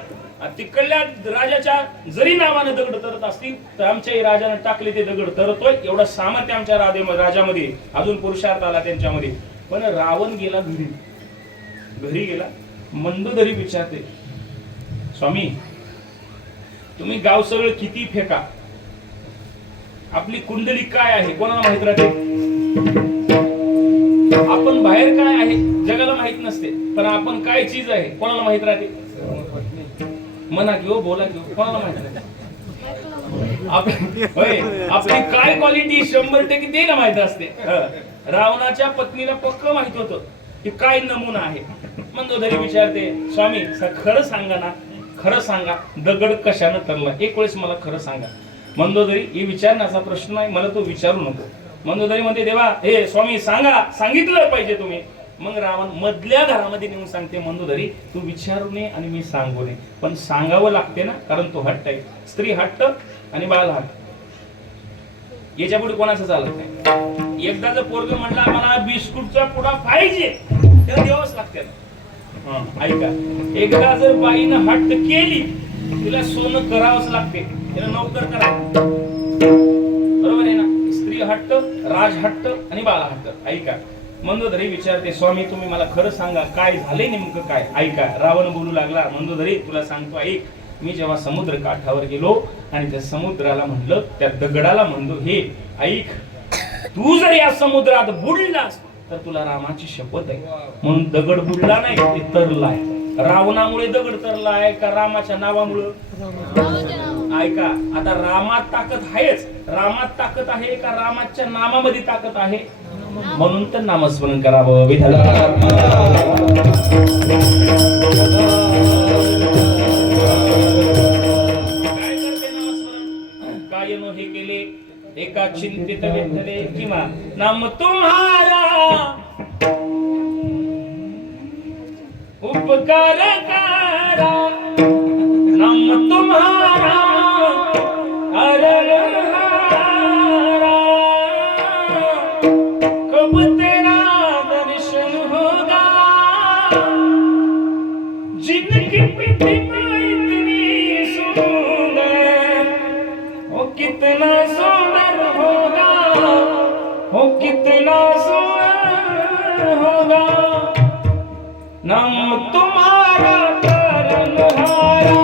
तिकडल्या राजाच्या जरी नावाने दगड तरत असतील तर आमच्याही राजाने टाकले ते दगड तरतोय. एवढं सामर्थ्य आमच्या राजामध्ये. अजून पुरुषार्थ आला त्यांच्यामध्ये. पण रावण गेला घरी गेला. मंदोदरी विचारते, स्वामी तुम्ही गाव सगळं किती फेका, आपली कुंडली काय आहे कोणाला माहित राहते? आपण बाहेर काय आहे जगाला माहित नसते, पण आपण काय चीज आहे कोणाला माहित राहते? मना किंवा बोला किंवा कोणाला माहित राहते? आपली काय क्वालिटी 100% त्याला माहित असते. रावणाच्या पत्नीला पक्क माहित होतं की काय नमुना आहे. मंदोदरी विचारते, स्वामी खरं सांगा ना, खरं सांगा दगड कशानं तरला, एक वेळेस मला खरं सांगा. मंदोदरी हे विचारण्याचा प्रश्न नाही, मला तो विचारू नको. मंदोदरी म्हणते, देवा हे स्वामी सांगा, सांगितलं पाहिजे तुम्ही. मग रावण मधल्या घरामध्ये नेऊन सांगते, मंदोदरी तू विचारू नये आणि मी सांगू नये, पण सांगावं लागते ना, कारण तो हट्ट आहे. स्त्री हट्ट आणि बाळ हट्ट याच्या पुढे कोणाचं चालत नाही. एकदा जर पोरग म्हणला मला बिस्कुटचा पुडा पाहिजे तर द्यावंच लागते. ऐका, एकदा जर बाईनं हट्ट केली तिला सोनं करावंच लागते, तिला नोकर करा. बरोबर आहे ना? स्त्री हट्ट, राज हट्ट आणि बाळ हट्ट. ऐका, मंदोदरी विचारते, स्वामी तुम्ही मला खरं सांगा काय झाले नेमकं काय? ऐका, रावण बोलू लागला, मंदोदरी तुला सांगतो ऐक. मी जेव्हा समुद्र काठावर गेलो आणि त्या समुद्राला म्हणलं, त्या दगडाला म्हणलो, हे ऐक, तू जर या समुद्रात बुडलास तर तुला रामाची शपथ आहे. म्हणून दगड बुडला नाही, ते तरलाय. रावणामुळे दगड तरलाय का रामाच्या नावामुळे? ऐका, आता रामात ताकद आहेच. रामात ताकद आहे का रामाच्या नामामध्ये ताकद आहे? म्हणून तर नामस्मरण करावं. विठ्ठला काय करते नामस्मरण? काय नो हे केले एका चिंतित विठ्ठले किंवा नाम तुम्हारा उपकार करा नाम तुम्हारा अररहारा कब तेरा दर्शन होगा जिनकी प्रतिमा इतनी सुंदर वो कितना सुंदर होगा वो कितना सुंदर होगा नाम तुम्हारा तारनहारा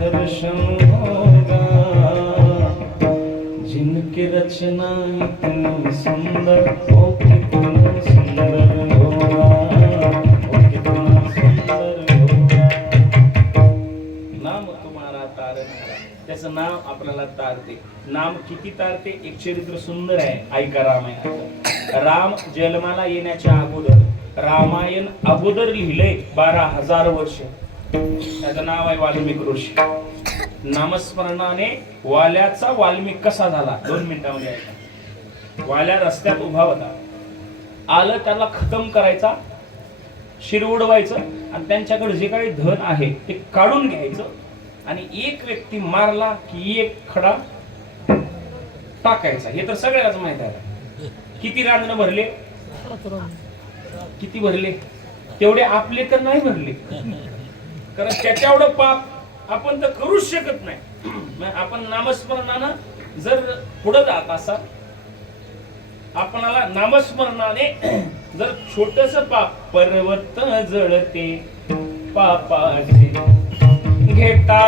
दर्शन होगा जिनकी रचना इतनी सुंदर हो कितना सुंदर होगा हो कितना सुंदर होगा नाम तुम्हारा तारणारा त्याचं नाव आपल्याला तारते नाम किती तारते एक चरित्र सुंदर आहे ऐका रामायणाचं राम जन्माला येण्याच्या अगोदर रामायण अगोदर लिहिलंय 12,000 वर्ष त्याचं नाव आहे वाल्मिक ऋषी नामस्मरणाने वाल्याचा वाल्मिक कसा झाला 2 मिनिटांमध्ये ऐका वाल्या रस्त्यात उभा होता आलं त्याला खतम करायचा शिर उडवायचं आणि त्यांच्याकडे जे काही धन आहे ते काढून घ्यायचं आणि एक व्यक्ती मारला की एक खडा टाकायचा हे तर सगळ्याच माहित आहे किती रांजण भरले किती भरले तेवढे आपले तर नाही भरले कारण त्याच्या एवढं पाप आपण तर करूच शकत नाही आपण नामस्मरणानं जर पुढे जात असा आपणाला नामस्मरणाने जर छोटस पाप पर्वत जळते पापाचे घेता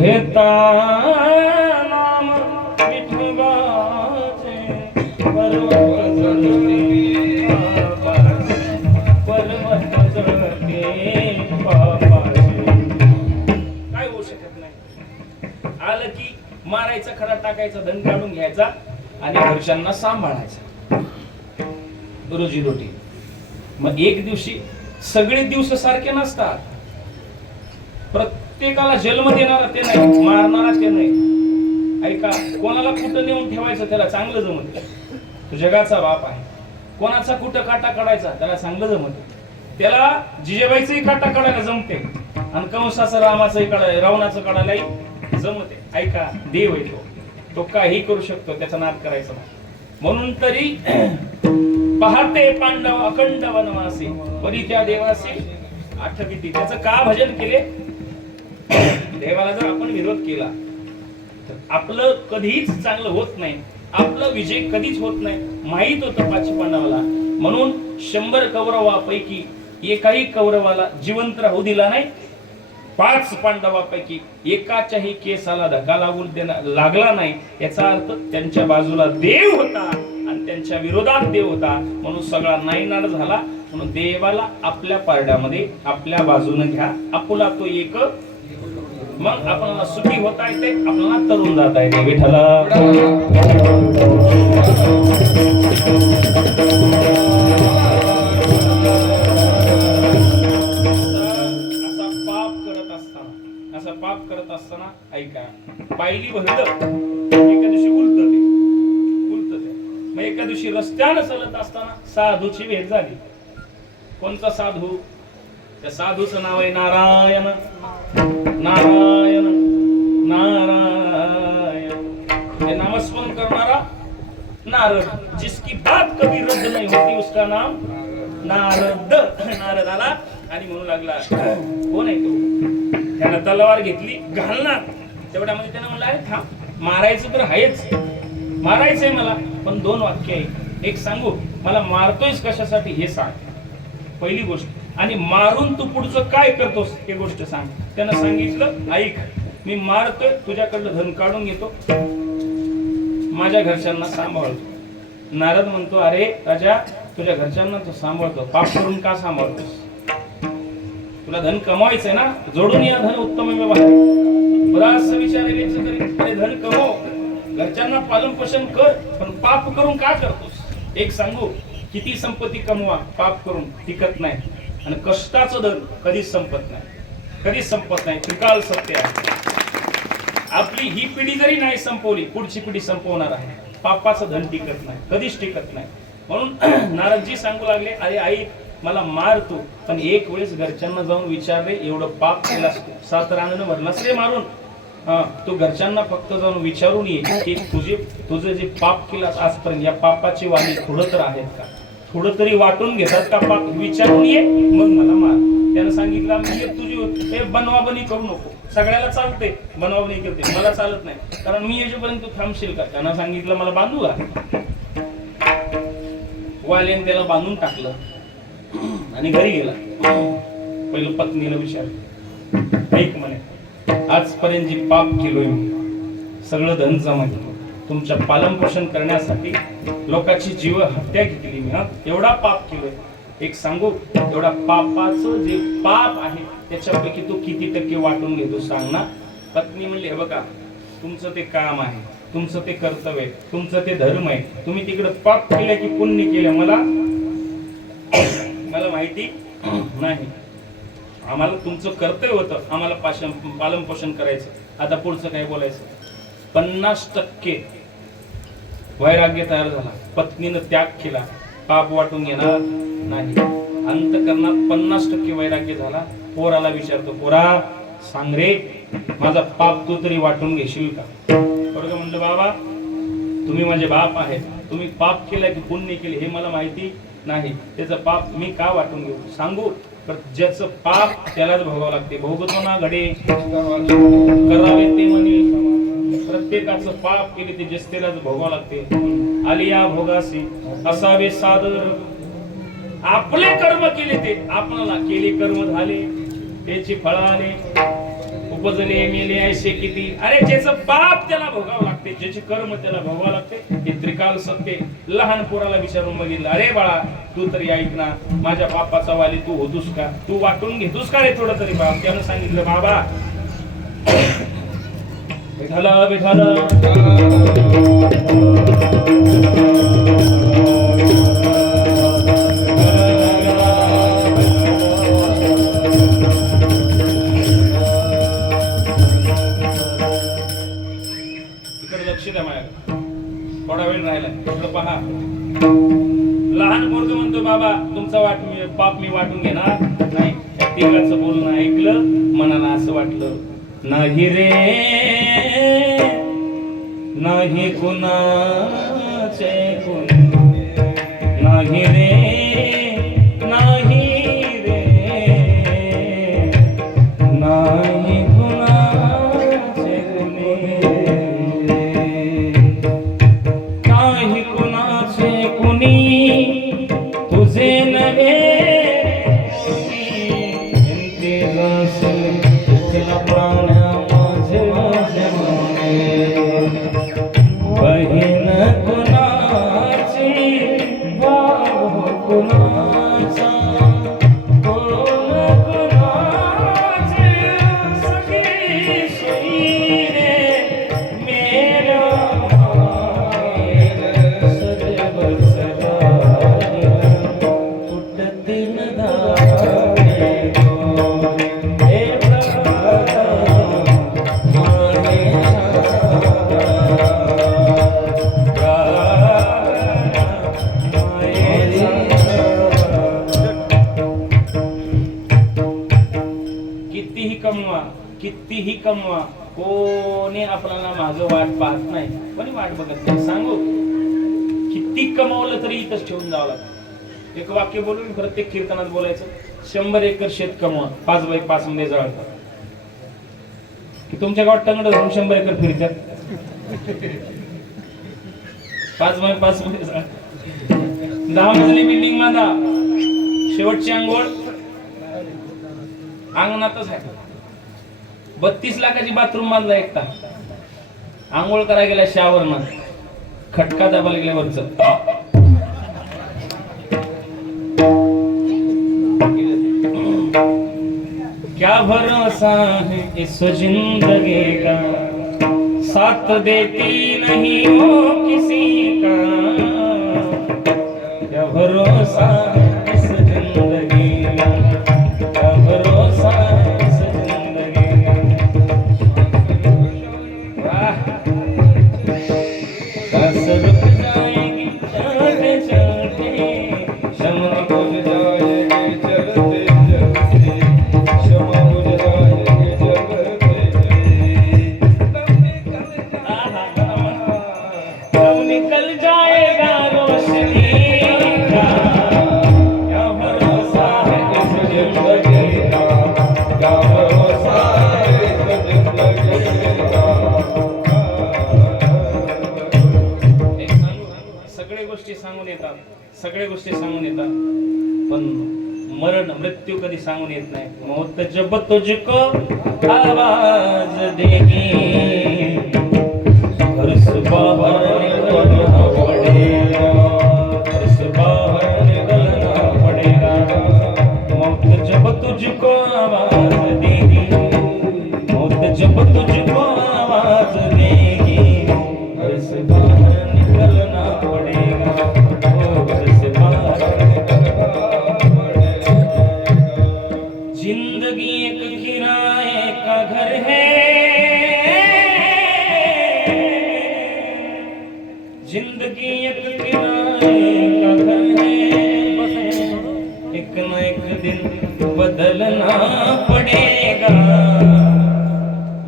घेता नाम विठोबाचे पर्वत जळते पर्वत जळते पापाचे काय होऊ शकत नाही आलं की मारायचा खडा टाकायचा धन काढून घ्यायचा आणि घरच्यांना सांभाळायचा रोजी रोटी मग एक दिवशी सगळे दिवस सारखे नसतात प्रत्येकाला जन्म देणारा ते नाही मारणारा ते नाही ऐका कोणाला कुठं नेऊन ठेवायचं त्याला चांगलं जमत तो जगाचा बाप आहे कोणाचा कुठं काटा काढायचा त्याला चांगलं जमत त्याला जिजेबाईचंही काटा काढायला जमते आणि कंसाचं रामाचंही काढायला रावणाचं काढायलाही जमते ऐका देव आहे तो काही करू शकतो त्याचा नाद करायचा नाही म्हणून तरी पहाटे पांडव अखंड वनवासी परी त्या देवासी आठविती त्याचं का भजन केले देवाला जर आपण विरोध केला तर आपलं कधीच चांगलं होत नाही आपलं विजय कधीच होत नाही माहित होतं पाची पांडवाला म्हणून 100 कौरवापैकी एकाही कौरवाला जिवंत राहू दिला नाही 5 पांडवापैकी एकाच्याही केसाला धक्का लागला नाही याचा अर्थ त्यांच्या बाजूला देव होता आणि त्यांच्या विरोधात देव होता म्हणून सगळा नायनाट झाला म्हणून देवाला आपल्या पारड्यामध्ये आपल्या बाजूने घ्या आपुला तो एक मग आपल्याला सुखी होता येते आपल्याला तरुण जाता येते विठ्ठला असा पाप करत असताना ऐका बायली भरलं एका दिवशी उलट ते मग एका दिवशी रस्त्यानं चालत असताना साधूची भेट झाली कोणता साधू त्या साधूचं नाव आहे नारायण नारायण नारायण हे नामस्मरण करणारा नारद, जिसकी बात कभी रद्द नहीं होती उसका नाम नारद. नारद आला आणि म्हणू लागला, कोण आहे तो? त्यानं तलवार घेतली, घालणार तेवढ्यामध्ये त्यानं म्हणलं, अरे थांब, मारायचं तर आहेच, मारायचंय मला, पण 2 वाक्य आहे. एक सांगू, मला मारतोयस कशासाठी हे सांग, पहिली गोष्ट, आणि मारून तू पुढचं काय करतोस हे गोष्ट सांग. त्यानं सांगितलं, ऐक, मी मारतोय, तुझ्याकडलं धन काढून घेतो, माझ्या घरच्यांना सांभाळतो. नारद म्हणतो, अरे राजा, तुझ्या घरच्यांना तू सांभाळतो, पाप करून का सांभाळतोस? तुला धन कमवायचंय ना, जोडून या धन उत्तम व्यवहार. बरं असं विचारायचं तरी, अरे धन कमव, घरच्यांना पालन पोषण कर, पण पाप करून का करतोस? एक सांगू, किती संपत्ती कमवा, पाप करून टिकत नाही, आणि कष्टाचं धन कधीच संपत नाही, कधीच संपत नाही, त्रिकाल सत्य आहे. आपली ही पिढी जरी नाही संपवली, पुढची पिढी संपवणार आहे. पापाचं धन टिकत नाही, कधीच टिकत नाही. म्हणून नारदजी सांगू लागले, अरे आई, मला मार तू, पण एक वेळेस घरच्यांना जाऊन विचार रे, एवढं पाप केलास तू, 7 रांगण भरलास रे मारून, तू घरच्यांना फक्त जाऊन विचारून ये की तुझं जे पाप केलास आजपर्यंत, या पापाची वाणी थोडं तर आहेत का, थोडं तरी वाटून घेतात का पाप, विचारून ये, मग मला मार. त्यानं सांगितलं, मी तुझी हे बनवाबनी करू नको, सगळ्याला चालते, बनवाबनी करते, मला चालत नाही, कारण मी येईपर्यंत तू थांबशील का? त्यानं सांगितलं, मला बांधू का? वाल्याने त्याला बांधून टाकलं आणि घरी गेला. पहिलं पत्नीला विचारलं, ऐक म्हणे, आजपर्यंत जे पाप केलोय मी, सगळं धन जमा केलं, तुमच्या पालन पोषण करण्यासाठी लोकांची जीव हत्या केली मी, एवढा पाप केलोय. एक सांगू, एवढा पापाचं जे पाप आहे त्याच्यापैकी तू किती टक्के वाटून घेतो सांग ना? पत्नी म्हणली, हे बघा, तुमचं ते काम आहे, तुमचं ते कर्तव्य आहे, तुमचं ते धर्म आहे, तुम्ही तिकडे पाप केलं की पुण्य केलं मला माहिती नाही. आम्हाला तुमचं कर्तव्य होतं, आम्हाला पालन पोषण करायचं. आता पुढचं काय बोलायचं? 50% वैराग्य तयार झाला, पत्नीनं त्याग केला, पाप वाटून घेणार नाही. अंतकरणात 50% वैराग्य झाला. पोराला विचारतो, पोरा सांग रे, माझा पाप तू तरी वाटून घेशील का? पोरगं म्हणलं, बाबा तुम्ही माझे बाप आहेत, तुम्ही पाप केलं की पुण्य केले हे मला माहिती नाही, त्याचं पाप मी का वाटून घेऊ? सांगू, तर ज्याचं पाप त्यालाच भोगावं लागते. भोगतो ना घडे करावे ते म्हणे, प्रत्येकाचं पाप केले ते जस्तेलाच भोगावं लागते. आलिया भोगासी असावे सादर, आपले कर्म केले ते आपल्याला केले, कर्म झाले त्याची फळ आले, उपजले मेले ऐसे किती. अरे ज्याचं पाप त्याला भोगावं लागते, ज्याचे कर्म त्याला भोगावं लागते, हे त्रिकाल सत्य. लहान पोराला विचारून बघितलं, अरे बाळा तू तरी ऐक ना, माझ्या पापाचा वाली तू होतोस का? तू वाटून घेतोस का रे थोडं तरी? बाप त्यानं सांगितलं, बाबा विठाला विठाला थोडा वेळ राहिला, थोडं पहा. लहान पोरग म्हणतो, बाबा तुमचा पाप मी वाटून घेणार नाही. त्या तिघाचं बोलणं ऐकलं, मनाला असं वाटलं, नाही रे नाही कुणाचे कोण, नाही रे नाही रे नाही कुणाचे कोणी, नाही कुणाचे कुणी तुझे नव्हे. बहीण कुणाची भाव कुणाचा, कोण कुणाची सखी सोयी रे, मेरा सदैव सदा कुठतील धारे कितीही कमवा, कोणी आपल्याला माझं वाट पाहत नाही, कोणी वाट बघत नाही. सांगू, किती कमावलं तरी इथंच ठेवून जावं लागतं. एक वाक्य बोलून प्रत्येक कीर्तनात बोलायचं, 100 एकर शेत कमवा, 5x5 मध्ये जळतात. की तुमच्या गावात टंगड धरून 100 एकर फिरतात, 5x5 मध्ये जळतात. 10 मजली बिल्डिंग बांधा, शेवटची अंघोळ अंगणातच आहे. 32 लाखाची बाथरूम बांधला एकटा, आंघोळ करायला गेला शावरनं, खटका दाबायला गेल्या वरच. क्या भरोसा है इस जिंदगी का, साथ देती नहीं हो किसी का. क्या भरोसा है इस जिंदगी का, क्या भरोसा है इस जिंदगी का. सांस रुक जाएगी चलते चलते, शम्मा बुझ जाएगी चलते चलते, शम्मा बुझ जाएगी चलते चलते, कब निकल जाएगा रोशनी का. क्या भरोसा है इस जिंदगी का, क्या भरोसा है इस जिंदगी का. सगळे गोष्टी सांगून येतात, सगळे गोष्टी सांगून येतात, पण मरण मृत्यू कधी सांगून येत नाही. मौत जब तुझको आवाज देगी, घर से बाहर निकलना पड़ेगा, घर से बाहर निकलना पड़ेगा. मौत जब तुझको आवाज देगी, मौत जब तुझको आवाज देगी, घर से बाहर निकलना पड़ेगा, घर से बाहर निकलना पड़ेगा. जिंदगी एक किराए का घर है, जिंदगी एक किराए का घर है, एक न एक दिन बदलना पड़ेगा.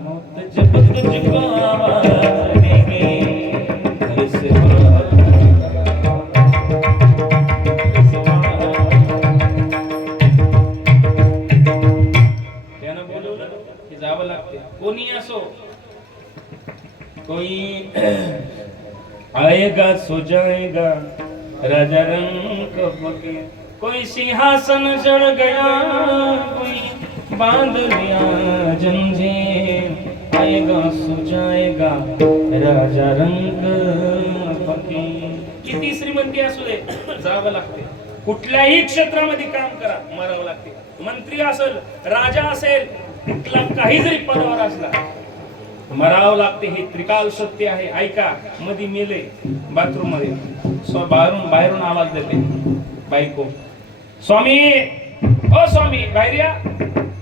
मौत जब तुझको आवाज देगी, घर से बाहर त्यानं बोलवलं की जावं लागते. कोणी असो, कोई आएगा सो जाएगा, राजा रंग पके, कोई सिंहासन चढ़ गया, कोई बांध लिया जंजीर. आएगा सो जाएगा, राजा रंग पके. किती श्रीमंती असू दे, जावं लागते. कुठल्याही क्षेत्रामध्ये काम करा, मरावं लागते. मंत्री असेल, राजा असेल, कुठला काही जरी पदावर असला, मरावं लागते. हे त्रिकाल सत्य आहे. ऐका, मध्ये मेले बाथरूम मध्ये, बाहेरून आवाज देते बायको, स्वामी ओ स्वामी बाहेर या.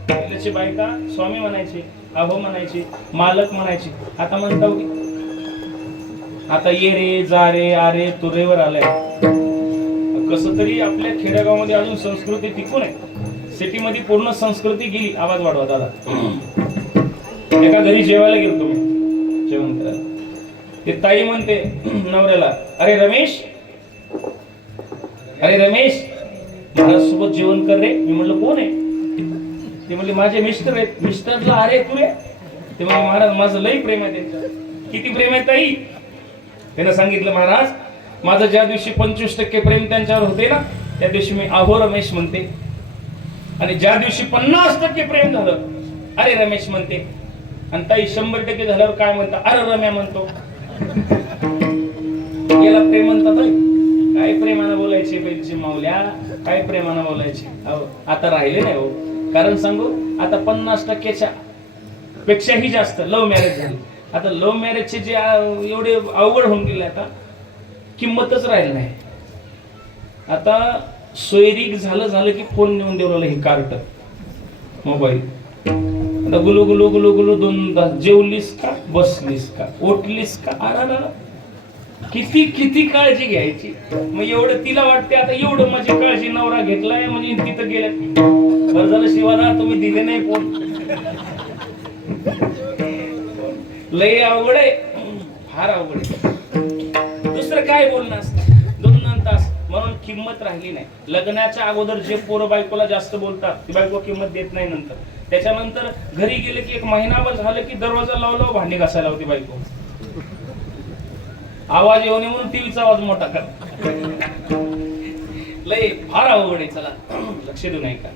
त्याची बायका स्वामी म्हणायची, अहो म्हणायची, मालक म्हणायची. आता म्हणता की आता ये रे जा रे अरे तुरेवर आलाय. कसं तरी आपल्या खेडेगावामध्ये अजून संस्कृती टिकून आहे. सिटी मध्ये पूर्ण संस्कृती गेली. आवाज वाढवा दादा. एका घरी जेवायला गेलो तुम्ही, जेवण करायला. ते ताई म्हणते नवऱ्याला, अरे रमेश, अरे रमेश महाराज सोबत जेवण कर रे. मी म्हणलं कोण आहे? ते म्हणले माझे मिस्टर आहेत. मिस्टरला अरे तू रे? ते म्हणले महाराज माझं लई प्रेम आहे त्यांच्यावर. किती प्रेम आहे ताई? त्यानं सांगितलं महाराज माझं ज्या दिवशी 25% प्रेम त्यांच्यावर होते ना, त्या दिवशी मी अहो रमेश म्हणते, आणि ज्या दिवशी 50% प्रेम झालं अरे रमेश म्हणते, आणि ताई 100% झाल्यावर काय म्हणता? अरे रम्या म्हणतो. याला प्रेम म्हणतात. काय प्रेमानं बोलायचे पैसे माऊल्या, काय प्रेमानं बोलायचे. आता राहिले नाही हो. कारण सांगू, आता 50%च्या पेक्षाही जास्त लव्ह मॅरेज झाली. आता लव्ह मॅरेजचे जे एवढे अवघड होऊन गेले, आता किंमतच राहिली नाही. आता सोयरीक झालं की फोन नेऊन देऊ लागला, हे कार्ट मोबाईल. आता गुलू गुलू गुलू गुलू 2 तास. जेवलीस का, बसलीस का, उठलीस का. अरे किती किती काळजी घ्यायची. मग एवढं तिला वाटते आता एवढं माझी काळजी नवरा घेतलाय म्हणजे तिथं गेल्या. बरं झालं शिवाना तुम्ही दिले नाही फोन. लय अवघड आहे, फार अवघड आहे. दुसरं काय बोलणं असतं. म्हणून किंमत राहिली नाही. लग्नाच्या अगोदर जे पोरं बायकोला जास्त बोलतात ती बायको किंमत देत नाही. नंतर त्याच्यानंतर घरी गेले की एक महिनाभर झालं की दरवाजा लावला भांडी घासायला होती बायको. आवाज येऊ नये म्हणून टीव्हीचा आवाज मोठा कर. लय फार अवघड आहे. चला लक्ष देऊ नये का.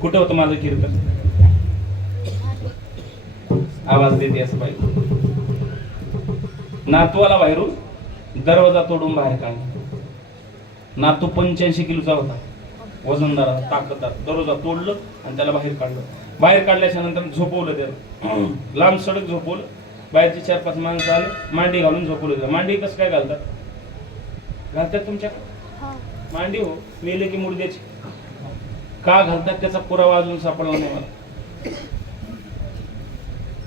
कुठं होतं माझं कीर्तन. आवाज देते असं बायको. नातवाला बाहेरून दरवाजा तोडून बाहेर काढला. नातू 85 किलोचा होता, वजनदार, ताकददार. दरवाजा तोडलं आणि त्याला बाहेर काढलं. बाहेर काढल्याच्या नंतर झोपवलं त्याला. लांब सडक झोपवलं. बाहेरची 4-5 माणसं आले, मांडी घालून झोपवलं त्याला. मांडी कसं काय घालतात तुमच्या हा. मांडी हो मेले की मुर्द्याची. का घालतात त्याचा पुरावा अजून सापडला नाही मला.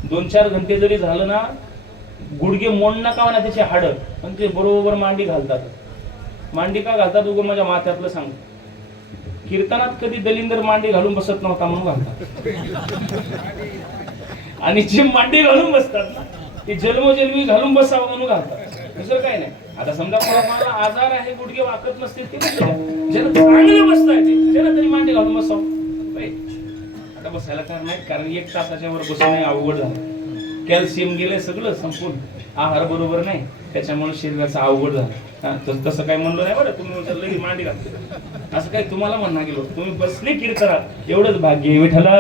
2-4 घंटे जरी झालं ना, गुडघे मोड नका म्हणा त्याची हाड, पण ते बरोबर मांडी घालतात. मांडी का घालतात उगं माझ्या माथ्यातलं सांग. कीर्तनात कधी दलिंदर मांडी घालून बसत नव्हता म्हणून घालतात. आणि जे मांडी घालून बसतात ना ते जन्मोजन्मी घालून बसावं म्हणून घालतात. दुसरं काय नाही. आता समजा मला आजार आहे, गुडघे वाकत नसतील, ते ज्याला चांगलं बसता येते त्याला तरी मांडी घालून बसावं. आता बसायला कारण नाही, कारण 1 तासाच्या वर बसणं अवघड झालं. कॅल्शियम गेलंय सगळं संपून, आहार बरोबर नाही, त्याच्यामुळे शरीराचं अवघड झालं. तसं काय म्हणलं नाही बरं. तुम्ही लई मांडी घालते असं काही तुम्हाला म्हणणार गेलो. तुम्ही बसले कीर्तनात एवढंच भाग्य आहे विठ्ठला.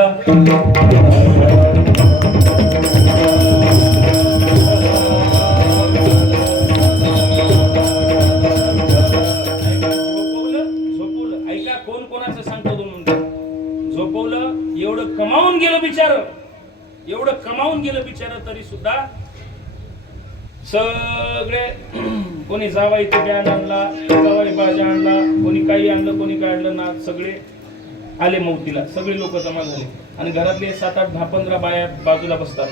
झोपवलं. ऐका कोण कोणाचं सांगतो दोन मिनिटं. झोपवलं. एवढं कमावून गेलं बिचार, एवढं कमावून गेलं बिचार, तरी सुद्धा सगळे कोणी जावाई ते बॅन आणला, जावाई भाज्या आणला, कोणी काही आणलं, कोणी काय आणलं ना, सगळे आले मौतीला. सगळे लोक जमा झाले आणि घरातले 7, 8, 10, 15 बाया बाजूला बसतात.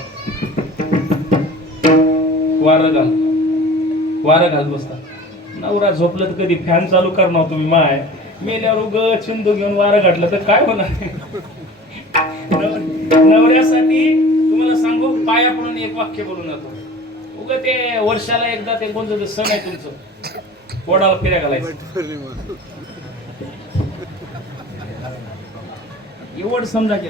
वारं घाल बसतात. नवरा झोपलं तर कधी फॅन चालू करणार तुम्ही माय. मेल्यावर उग चिंदू घेऊन वारं घातलं तर काय होणार. नवऱ्यासाठी तुम्हाला सांगू, पाया पडून एक वाक्य बोलून जातो. उग ते वर्षाला एकदा ते कोणतं सण आहे तुमचं, वडाला फिऱ्या घालायचं. एवढं समजा की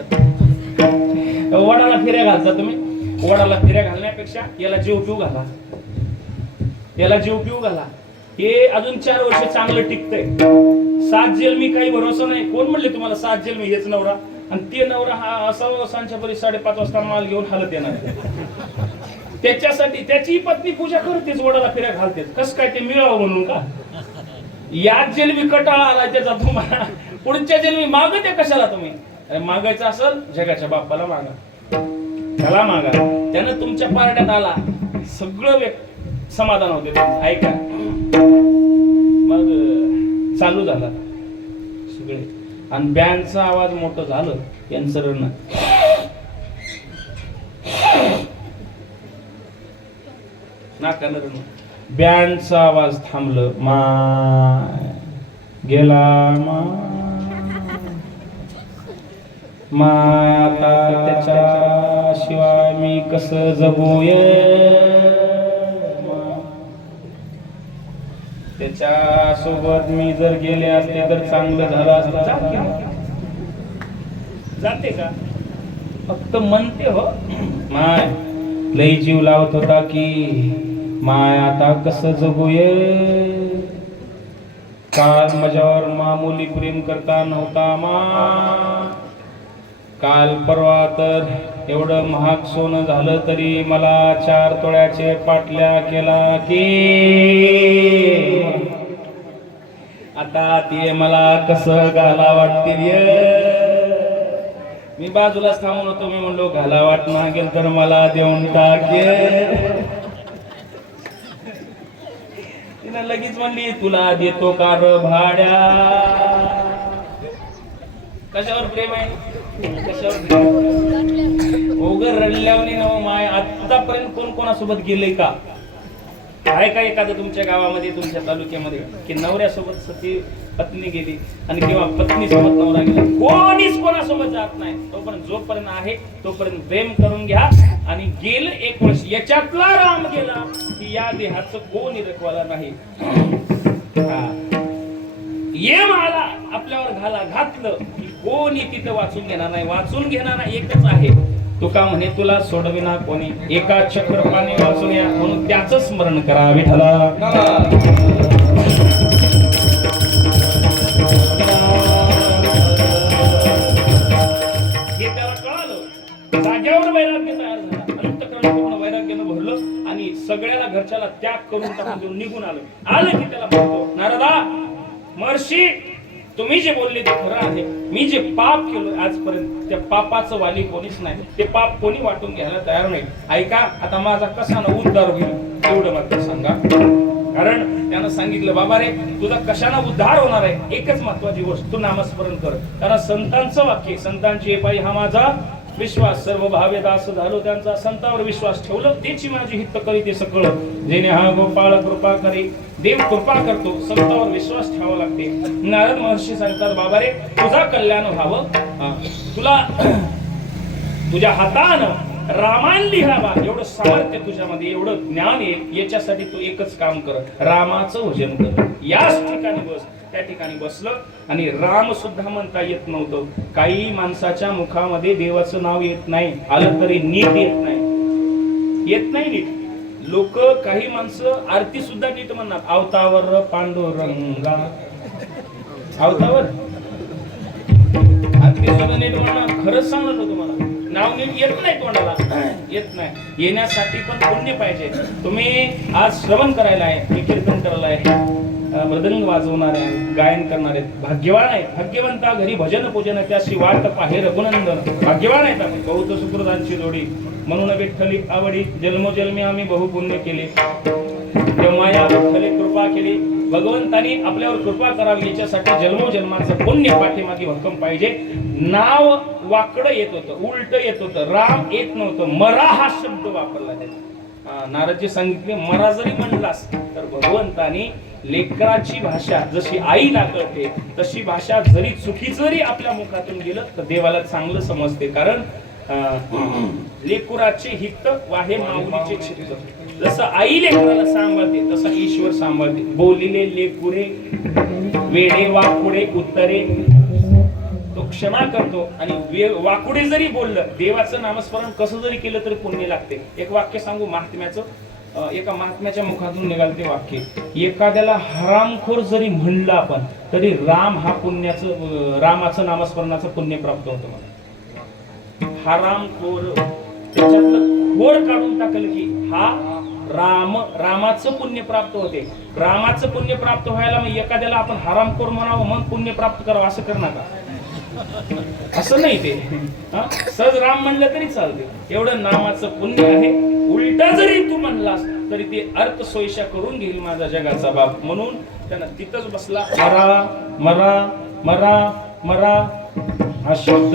वडाला फिऱ्या घालता तुम्ही. वडाला फिऱ्या घालण्यापेक्षा याला जीव पिऊ घाला, याला जीव पिऊ घाला. हे अजून 4 वर्ष चांगलं टिकतंय. 7 जन्मी काही भरोसा नाही. कोण म्हणले तुम्हाला 7 जन्मी हेच नवरा. आणि ते नवरा हा असा सांच्या परी 5:30 वाजता माल घेऊन हालत येणार. त्याच्यासाठी त्याची पत्नी पूजा करतेच, वडाला फिऱ्या घालतेच. कस काय ते मिळावं म्हणून का. याच जन्मी कटाळा आला त्याचा तुम्हाला, पुढच्या जन्मी मागते कशाला तुम्ही. मागायचं असेल जगाच्या बाप्पाला मागा, त्याला मागा. त्यानं तुमच्या पारड्यात आला सगळं समाधान होते. ऐका मग चालू झाला सगळे. आणि बँडचा आवाज मोठं झालं यांचं रण. नाकानं रण. बँडचा आवाज थांबलं. माय गेला माय आता त्याच्याशिवाय मी कसं जगूय. त्याच्या सोबत मी जर गेले असते तर चांगलं झालं असतं. जाते का फक्त म्हणते हो. माय लई जीव लावत होता की माय आता कसं जगूये. काल माझ्यावर मामुली प्रेम करता नव्हता मा. काल परवा तर एवढं महाग सोनं झालं तरी मला 4 तोळ्याचे पाटल्या केला की. आता ते मला कसं घाला वाटतील. मी बाजूलाच थांबून होतो. मी म्हणलो घाला वाट मागेल तर मला देऊन टाकेल. तिनं लगेच म्हणली तुला देतो का र भाड्या. कशावर प्रेम आहे, कशावर ओगर रडल्यावनी नव माय. आतापर्यंत कोण कोणासोबत गेले का. आहे का एखादं तुमच्या गावामध्ये, तुमच्या तालुक्यामध्ये की नवऱ्यासोबत सती पत्नी गेली आणि किंवा पत्नी सोबत नवरा गेला. कोणीच कोणासोबत जात नाही. तोपर्यंत जोपर्यंत आहे तोपर्यंत प्रेम करून घ्या. आणि गेलं 1 वर्ष याच्यातला राम गेला की या देहाचं कोणी रखवाला नाही. ये मला आपल्यावर घातलं की कोणी तिथं वाचून घेणार नाही. वाचून घेणारा एकच आहे. तुका म्हणे तुला सोडविना कोणी, एका चक्रपाने वाचून या, म्हणून त्याच स्मरण करा विठ्ठला. हे त्याला कळालं. जाग्यावर वैराग्य तयार झाला. अंतःकरण पूर्ण वैराग्यानं भरलं आणि सगळ्याला घरच्याला त्याग करून टाकून देऊन निघून आलं की त्याला म्हणतो, नारदा महर्षी, तुम्ही जे बोलले ते खरं आहे. मी जे पाप केलं आजपर्यंत त्या पापाचं वाली कोणीच नाही. ते पाप कोणी वाटून घ्यायला तयार नाही. ऐका, आता माझा कसा ना उद्धार होईल एवढं मात्र सांगा. कारण त्यानं सांगितलं, बाबा रे तुझा कशाने उद्धार होणार आहे, एकच महत्वाची गोष्ट, तू नामस्मरण कर. कारण संतांचं वाक्य, संतांची पायी हा माझा विश्वास, सर्व भावे दास झालो त्यांचा, संतावर विश्वास ठेवलं त्याची माझी हित करी ते सकळ. जेणे हा गोपाळ कृपा करी, देव कृपा करतो, संतावर विश्वास ठेवावा लागते. नारद महर्षी सांगतात, बाबा रे तुझा कल्याण व्हावं, तुला तुझ्या हातानं रामायण लिहावा एवढं सामर्थ्य तुझ्यामध्ये, एवढं ज्ञान येईल, याच्यासाठी तू एकच काम कर, रामाचं भजन कर. याच ठिकाणी बस. त्या ठिकाणी बसलं आणि राम सुद्धा म्हणता येत नव्हतं. काही माणसाच्या मुखामध्ये देवाचं नाव येत नाही, आलं तरी नीट येत नाही नीट. लोक काही माणसं आरती सुद्धा नीट म्हणणार, अवतावर पांडुरंगा, अवतावर आरती सुद्धा नीट म्हणणार. खरंच सांगतो तुम्हाला, नाव नीट येत नाही तोंडाला, येत नाही. येण्यासाठी पण पुण्य पाहिजे. तुम्ही आज श्रवण करायला आहे, मी कीर्तन करायला आहे, मृदंग वाजवणार आहे, गायन करणार आहेत, भाग्यवान आहे. भाग्यवंता घरी भजन पूजन त्याशी वाट पाहे रघुनंदन. भाग्यवान आहेत आपण, बहुत सुकृतांची जोडी. म्हणून विठ्ठली आवडी, जन्मोजन्मी आम्ही बहुपुण्य केले, तेव्हा या विठ्ठली कृपा केली. भगवंतानी आपल्यावर कृपा करावी याच्यासाठी जन्मोजन्माचं पुण्य पाठीमागे भक्कम पाहिजे. नाव वाकडं येत होतं, उलट येत होतं, राम येत नव्हतं. मरा हा शब्द वापरला त्याने. नारदजी सांगितले, मरा जरी म्हणलास तर भगवंतानी लेकराची भाषा जशी आईला कळते तशी भाषा जरी चुकी जरी आपल्या मुखातून गेलं तर देवाला चांगलं समजते. कारण लेकुराचे हित वाहे माऊलीचे चित्त. जसं आई लेकराला सांभाळते तसं ईश्वर सांभाळते. बोलिले लेकुरे वेडे वाकुडे उत्तरे तो क्षमा करतो. आणि वाकुडे जरी बोललं, देवाचं नामस्मरण कसं जरी केलं तरी पुण्य लागते. एक वाक्य सांगू महात्म्याचं. एका महात्म्याच्या मुखातून निघाल ते वाक्य, एखाद्याला हरामखोर जरी म्हणलं आपण तरी राम हा पुण्याचं, रामाचं नामस्मरणाचं पुण्य प्राप्त होतं. हरामखोर त्याच्यातलं खोर काढून टाकलं की हा रामाचं पुण्य प्राप्त होते. रामाचं पुण्य प्राप्त व्हायला मग एखाद्याला आपण हरामखोर म्हणावं मग पुण्य प्राप्त करावं असं कर नका. असं नाही ते. सहज राम म्हणलं तरी चालते. एवढं नामाचं पुण्य आहे. उलटा जरी तू म्हणलास तरी ते अर्थ सोयीशा करून घेईल माझा जगाचा बाप. म्हणून त्यानं तिथंच बसला. मरा मरा मरा मरा हा शब्द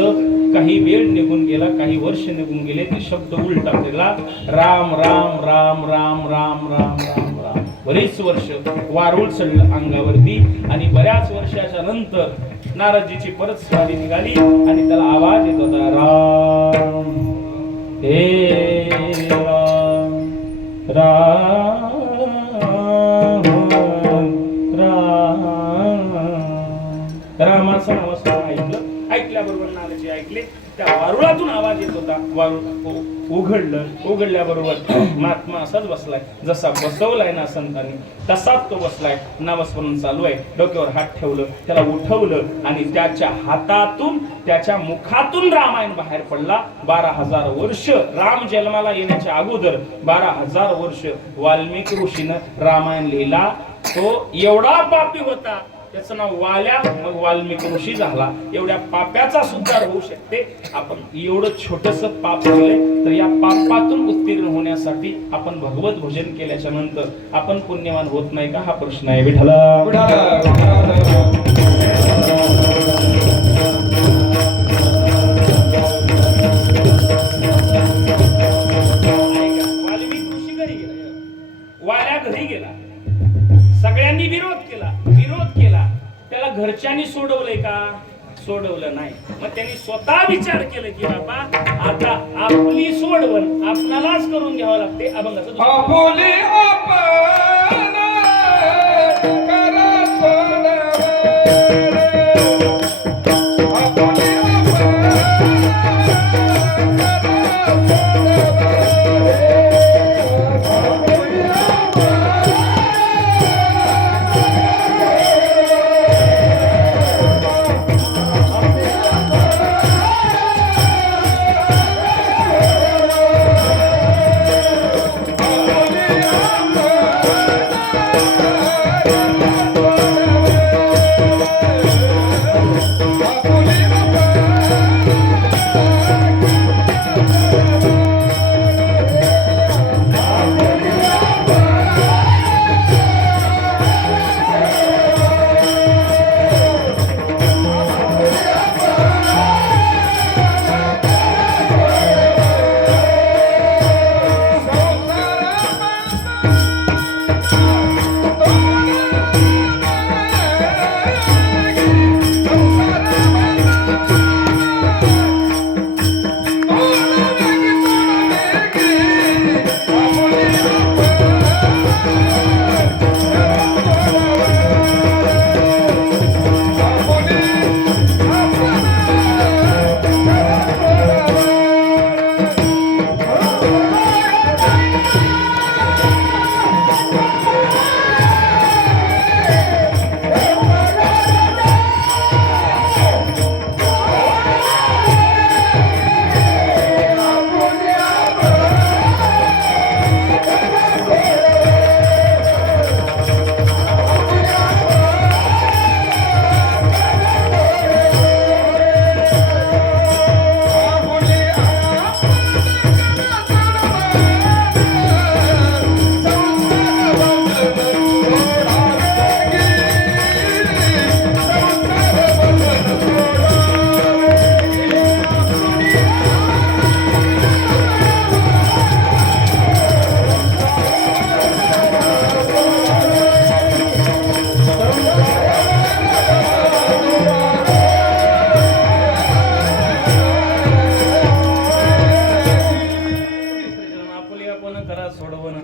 काही वेळ निघून गेला, काही वर्ष निघून गेले, ते शब्द उलटा केला. राम राम राम राम राम राम राम राम. बरेच वर्ष वारुळ चढलं अंगावरती आणि बऱ्याच वर्षाच्या नंतर नारदजीची परत स्वारी निघाली आणि त्याला आवाज येत होता, राम हे राम राम राम. रामाचं नाव ऐकल्याबरोबर नारदजी ऐकले. त्या वारुळातून आवाज येत होता. वारुळ उघडल्याबरोबर महात्मा असाच बसलाय. जसा बसवलाय ना संतांनी तसाच तो बसलाय. नामस्मरण चालू आहे. डोक्यावर हात ठेवलं, त्याला उठवलं आणि त्याच्या हातातून, त्याच्या मुखातून रामायण बाहेर पडला. 12,000 वर्ष राम जन्माला येण्याच्या अगोदर 12,000 वर्ष वाल्मिकी ऋषीनं रामायण लिहिला. तो एवढा पापी होता, त्याचं नाव वाल्या, मग वाल्मिकी ऋषी झाला. एवढ्या पाप्याचा सुद्धार होऊ शकते. आपण एवढं छोटस पाप केलंय तर या पापातून उत्तीर्ण होण्यासाठी आपण भगवत भजन केल्याच्या नंतर आपण पुण्यवान होत नाही का, हा प्रश्न आहे. विठ्ठला वाल्मिकी ऋषी घरी गेला, वाल्या घरी गेला. सगळ्यांनी विरोध केला. त्याला घरच्यांनी सोडवलंय का? सोडवलं नाही. मग त्यांनी स्वतः विचार केला की बाबा आता आपली सोडवण आपणालाच करून घ्यावं लागते. अभंगाचं आपण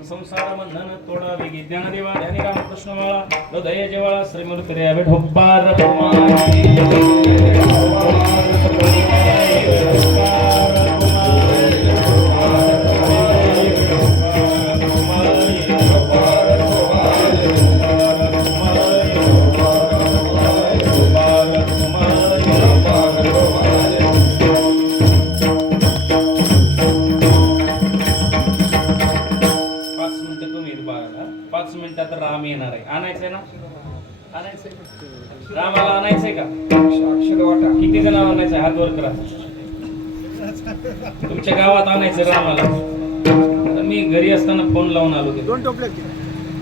संसार बंधन तोडा वेगी ज्ञानदेवा ध्यानी रामकृष्ण वाळा हृदय जेवाळा श्रीमूर्ती रे विठोबार राम येणार आहे. आणायचंय ना? आणायचंय रामाला आणायचंय का? अक्षर वाटा किती जण आणायचंय? हात वर करा. तुमच्या गावात आणायचं रामाला. मी घरी असताना फोन लावून आलो. दोन टोपले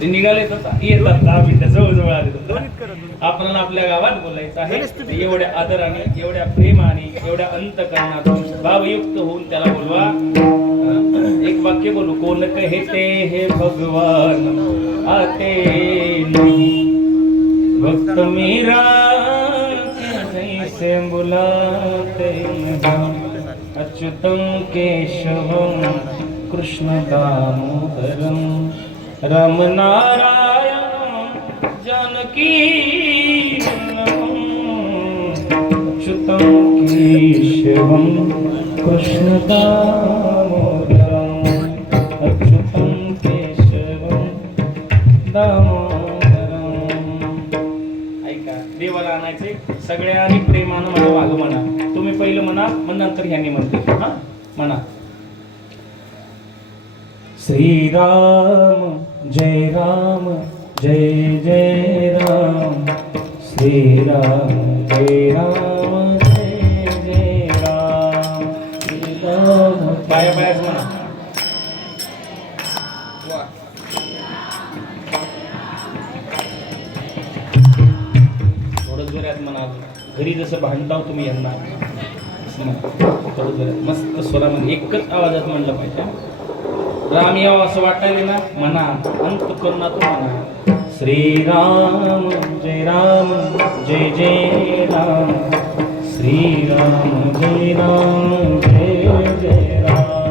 ते निघाले तर येतात 10 मिनिटं जवळ आले. आपण आपल्या गावात बोलायचं आहे. एवढ्या आदराने, एवढ्या प्रेमाने, एवढ्या अंतकरणातून भावयुक्त होऊन त्याला बोलवा. एक वाक्य बोलू. कोण कहते हे भगवान आते नहीं, भक्त मेरा कैसे बुलाते हैं, अच्युतम केशवम कृष्ण दामोदरम राम नारायण जानकी अच्युतम केशवम कृष्ण दामोदरम अच्युतम केशवम दामोदरम. ऐका, देवाला आणायचे सगळ्यांनी प्रेमानं मला वाग म्हणा. तुम्ही पहिलं म्हणा, मग नंतर ह्यांनी म्हणते. हा म्हणा. श्रीराम जय राम जय जय राम, श्रीराम जय राम जय जय राम, श्रीराम. पाया पायाच म्हणा. थोडं जोरात म्हणा. घरी जसं भांडताव तुम्ही यांना थोडं जोरात मस्त स्वरामध्ये एकच आवाजात म्हणलं पाहिजे. राम यावं असं वाटायला ना म्हणा. अंतःकरणातून म्हणा. श्रीराम जय जय राम, श्रीराम जय जय राम.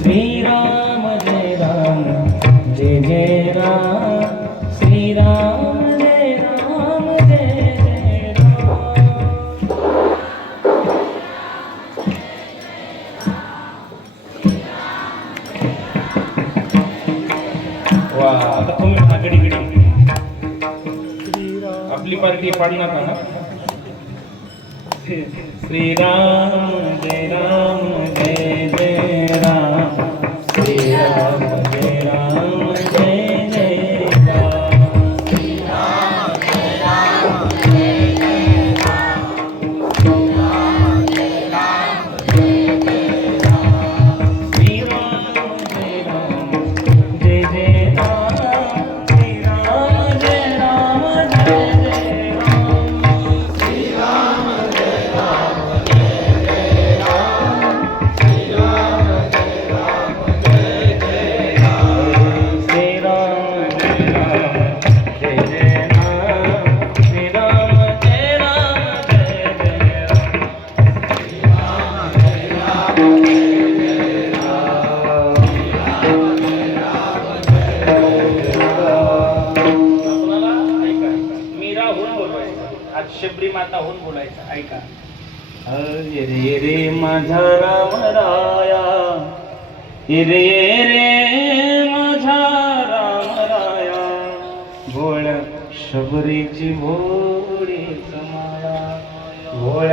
श्रीराम जय राम जय जय राम, श्रीराम जय राम जय जय राम. वा, आता तुम्ही आगडी गडी आपली पार्टी पाडणार का? श्रीराम जय जय राम श्रीराम जय जय राम शबरी माता होऊन बोलायचं ऐका अरे रे रे माझा राम राया रे रे माझा राम राया भोळ शबरीची भोळी समाया भोळ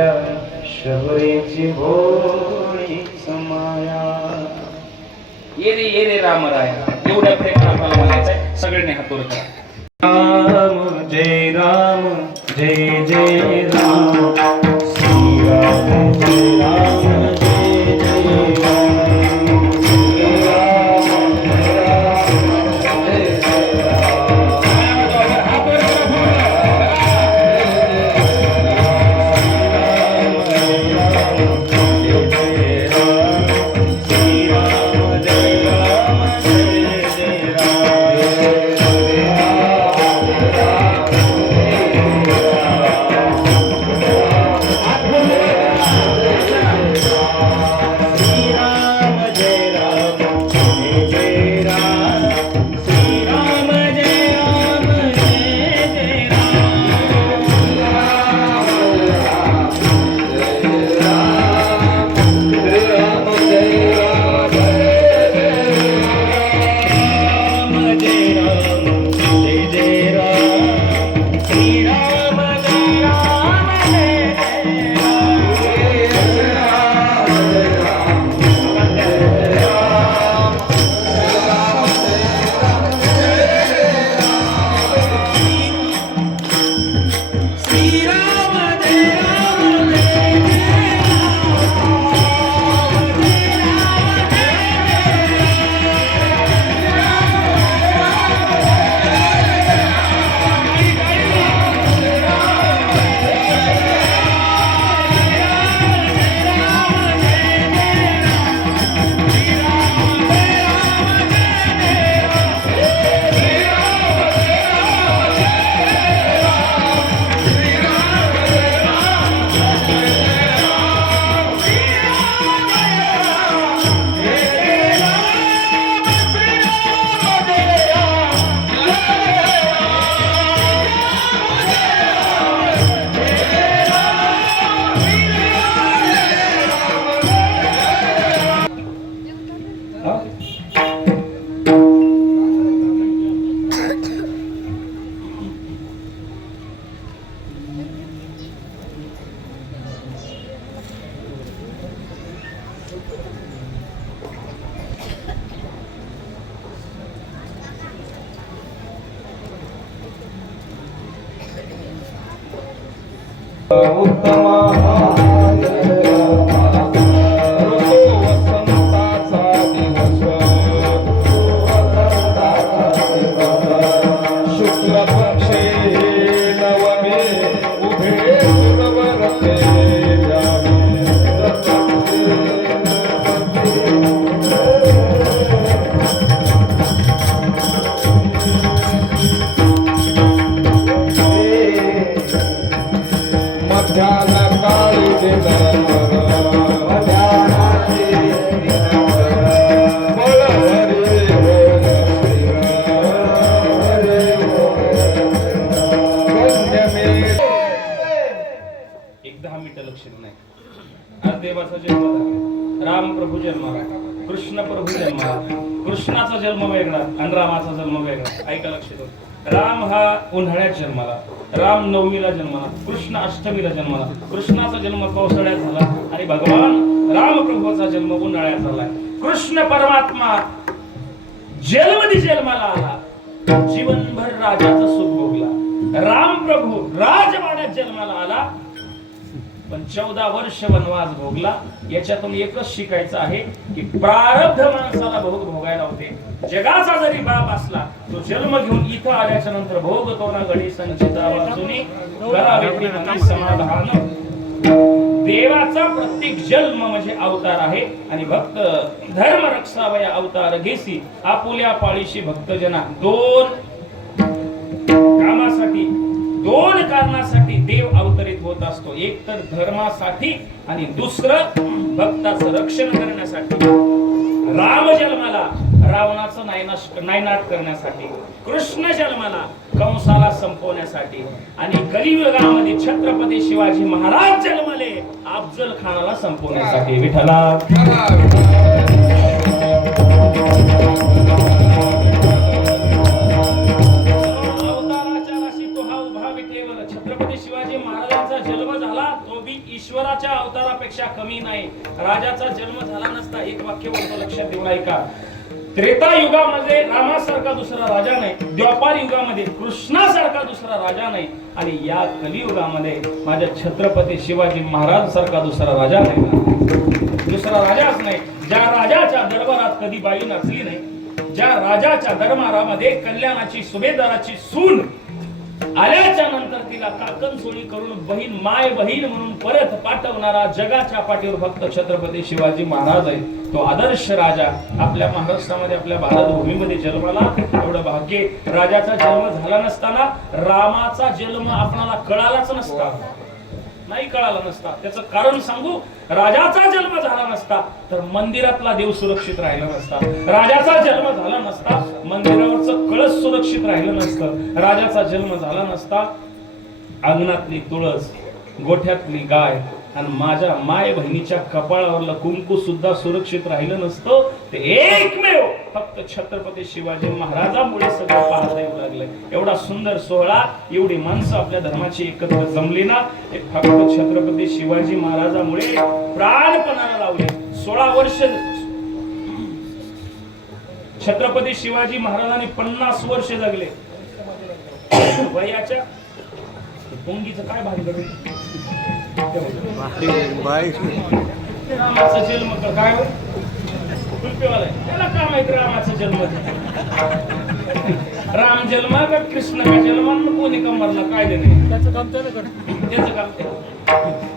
शबरीची भोळी समाया ये रे राम राया एवढ्या प्रेम आपल्याला म्हणायचंय सगळ्यांनी हात वर करा राम जय जय राम श्री राम जय जय राम श्री राम जय देवाचा जन्म झाला, राम प्रभू जन्माला, कृष्ण प्रभू जन्माला. कृष्णाचा जन्म वेगळा आणि रामाचा जन्म वेगळा. ऐका लक्ष देऊन. राम हा उन्हाळ्यात जन्माला, राम नवमीला जन्माला, कृष्ण अष्टमीला जन्माला, कृष्णाचा जन्म पावसाळ्यात झाला आणि भगवान रामप्रभूचा जन्म उन्हाळ्यात झालाय. कृष्ण परमात्मा जन्मदी जन्माला आला, जीवनभर राजाचा सुख भोगला. राम प्रभू राजवाड्यात जन्माला आला, पण 14 वर्ष वनवास भोगला. याच्यातून एकच शिकायचं आहे की प्रारब्ध माणसाला भोग भोगायला होते. जगाचा जरी बाप असला तो जन्म घेऊन इथं आल्याच्या नंतर भोगतो ना गडी संचिता वाचुनी करावे ते मनी समाधान. देवाचा प्रत्येक जन्म म्हणजे अवतार आहे आणि भक्त धर्म रक्षावया अवतार घेसी आपुल्या पाळीशी भक्तजना. दोन कामासाठी, दोन कारणासाठी देव अवतरित होत असतो. एक तर धर्मासाठी आणि दुसरं भक्ताचं रक्षण करण्यासाठी. राम जन्माला रावणाचं नायनाट करण्यासाठी, कृष्ण जन्माला कंसाला संपवण्यासाठी आणि कलियुगामध्ये छत्रपती शिवाजी महाराज जन्मले अफजल खानाला संपवण्यासाठी. विठ्ठला छत्रपती शिवाजी महाराजांचा जन्म झाला तो बी ईश्वराच्या अवतारापेक्षा कमी नाही. राजाचा जन्म झाला नसता. एक वाक्य बोलतो, लक्षात देऊ ऐका. त्रेता युगामध्ये रामासारखा दुसरा राजा नाही, द्वापार युगामध्ये कृष्णासारखा दुसरा राजा नाही आणि या कलियुगामध्ये माझ्या छत्रपती शिवाजी महाराज सारखा दुसरा राजा नाही. दुसरा राजाच नाही. ज्या राजाच्या दरबारात कधी बाई नाचली नाही, ज्या राजाच्या दरबारामध्ये कल्याणाची सुभेदाराची सून आल्याच्या नंतर तिला काकणसोळी करून बहीण माय बहीण म्हणून परत पाठवणारा जगाच्या पाठीवर फक्त छत्रपती शिवाजी महाराज आहे. तो आदर्श राजा आपल्या महाराष्ट्रामध्ये, आपल्या भारत भूमीमध्ये जन्माला. एवढं भाग्य. राजाचा जन्म झाला नसताना रामाचा जन्म आपल्याला कळालाच नसता, नाही कळाला नसता. त्याचं कारण सांगू, राजाचा जन्म झाला नसता तर मंदिरातला देव सुरक्षित राहिला नसता. राजाचा जन्म झाला नसता मंदिरावरचं कळस सुरक्षित राहिलं नसतं. राजाचा जन्म झाला नसता अंगणातली तुळस, गोठ्यातली गाय आणि माझ्या माय बहिणीच्या कपाळावरलं कुंकू सुद्धा सुरक्षित राहिलं नसतं. ते एकमेव फक्त छत्रपती शिवाजी महाराजांमुळे सगळं पाहता येऊ लागलंय. एवढा सुंदर सोहळा, एवढी माणसं आपल्या धर्माची एकत्र जमली ना, हे फक्त छत्रपती शिवाजी महाराजांमुळे प्राणपणाला लावले. 16 वर्ष छत्रपती शिवाजी महाराजांनी 50 वर्ष जगले. वयाच्या पोंगीचं काय भारी रामाचा जन्म काय हो, कुलपेवाला त्याला काय माहित रामाचा जन्म. राम जन्म का कृष्ण का जन्म कोणी कमरला काय देणे, त्याचं काम त्याचं काम.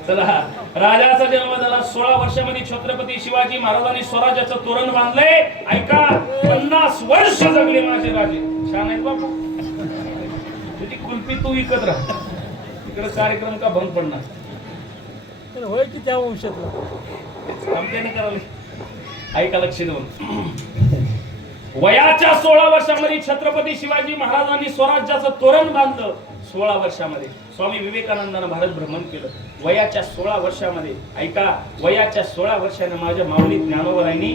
चला, राजाचा जन्म झाला. 16 वर्षामध्ये छत्रपती शिवाजी महाराजांनी स्वराज्याचं तोरण बांधलंय. ऐका, 50 वर्ष जगले माझे राजे. छान आहेत बापू. तुझी कुल्फी तू विकत राहा, इकडे कार्यक्रम का बंद पडणार होय की त्या वंशातला आमच्याने करावं. ऐका लक्ष देऊन. वयाच्या 16 वर्षामध्ये छत्रपती शिवाजी महाराजांनी स्वराज्याचं तोरण बांधलं. 16 वर्षामध्ये स्वामी विवेकानंदानं भारत भ्रमण केलं. वयाच्या 16 वर्षामध्ये ऐका, वयाच्या 16 वर्षाने माझ्या माऊली ज्ञानोबरायांनी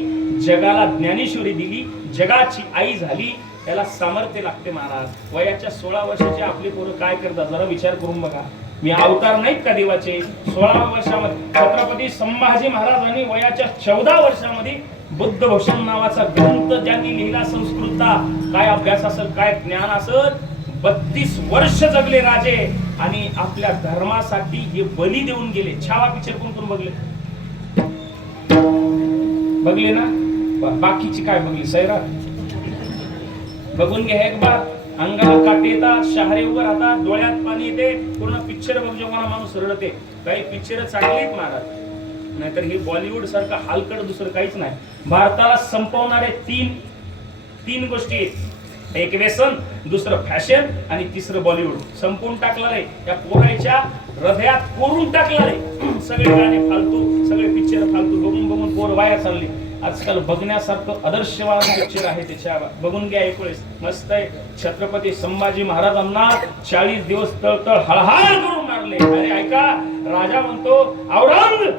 जगाला ज्ञानेश्वरी दिली. जगाची आई झाली. त्याला सामर्थ्य लागते महाराज. वयाच्या 16 वर्षाचे आपले पोरं काय करतात जरा विचार करून बघा. मी अवतार नाहीत का देवाचे. 16 वर्षामध्ये छत्रपती संभाजी महाराजांनी वयाच्या 14 वर्षामध्ये बुद्धभूषण नावाचा ग्रंथ ज्यांनी लिहिला, संस्कृतचा काय अभ्यास असेल, काय ज्ञान असेल, 32 वर्ष जगले राजे आणि आपल्या धर्मासाठी हे बली देऊन गेले. छावा पिक्चर कोण कोण बघले, बघले ना. बाकीची काय बघली, सैरा बघून घ्या एक बार. अंगाला काटे येतात, शहारे उभं राहतात, डोळ्यात पाणी येते. पूर्ण पिक्चर बघ जेव्हा माणूस रडते. काही पिक्चर चांगलीत महाराज, नाहीतर हे बॉलिवूड सारखं हालकड दुसरं काहीच नाही. भारताला संपवणारे तीन गोष्टी आहेत. एक व्यसन, दुसरं फॅशन आणि तिसरं बॉलिवूड. संपवून टाकलं आहे त्या पोराच्या हृदयात, कोरून टाकलं आहे. सगळे गाणे फालतू, सगळे पिक्चर फालतू बघून बघून पोर वाया चालली. आजकाल बघण्यासारखं आदर्शवान पिक्चर आहे, त्याच्या बघून घ्या. 19 मस्त आहे. छत्रपती संभाजी महाराजांना 40 दिवस तळतळ हळहळ करून मारले. अरे ऐका, राजा म्हणतो, औरंग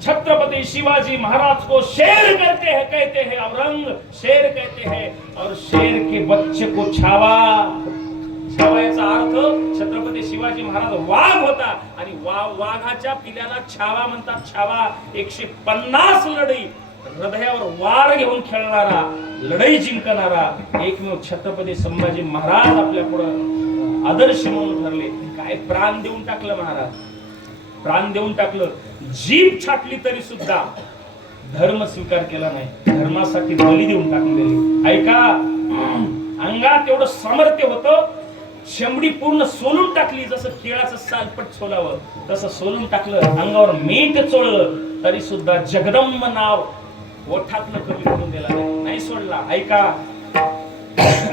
छत्रपति शिवाजी महाराज को शेर करते हैं, कहते हैं औरंग शेर कहते हैं, और शेर के बच्चे को छावा छावा याचा अर्थ छत्रपती शिवाजी महाराज वाघ होता आणि वाघाच्या पिल्याला छावा म्हणतात. छावा 150 लढाई हृदयावर वार घेऊन खेळणारा, लढाई जिंकणारा एकमेव छत्रपती संभाजी महाराज आपल्या पुढे आदर्श म्हणून ठरले. काय प्राण देऊन टाकलं महाराज, प्राण देऊन टाकलं. जीभ छाटली तरी सुद्धा धर्म स्वीकार केला नाही, धर्मासाठी बली देऊन टाकलेली. ऐका, अंगात एवढं सामर्थ्य होतं, शेंबडी पूर्ण सोलून टाकली. जसं केळाचं सालपट सोलावं तसं सोलून टाकलं, अंगावर मीठ चोळलं तरी सुद्धा जगदंब नाव ओठातलं कमी करून दिला नाही सोडला. ऐका,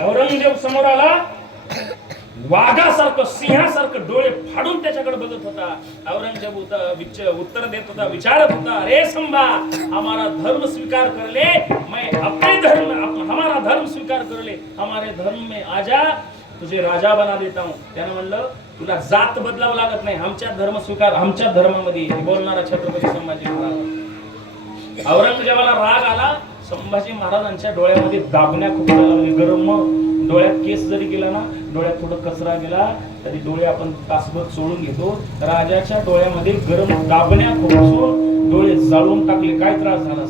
औरंगजेब समोर आला, वाघासारखं सिंहासारखं डोळे फाडून त्याच्याकडे बघत होता. औरंगजेब उत्तर देत होता, विचारत होता, अरे संभा, हमारा धर्म स्वीकार कर ले, मैं अपने धर्म, हमारा धर्म स्वीकार कर ले, हमारे धर्म में आजा, तुझे राजा बना देता हूं. त्यानं म्हणलं, तुला जात बदलावं लागत नाही, आमच्या धर्म स्वीकार, आमच्या धर्मामध्ये बोलणारा छत्रपती संभाजी महाराज. औरंगजेबाला राग आला, संभाजी महाराजांच्या डोळ्यामध्ये दाबण्या खूप लागल्या. गरम डोळ्यात केस जरी गेला ना, डोळ्यात थोडं कचरा गेला तरी डोळे आपण तासभर चोळून घेतो. राजाच्या डोळ्यामध्ये गरम दाबण्या खुपसून डोळे जाळून टाकले. काय त्रास झाला,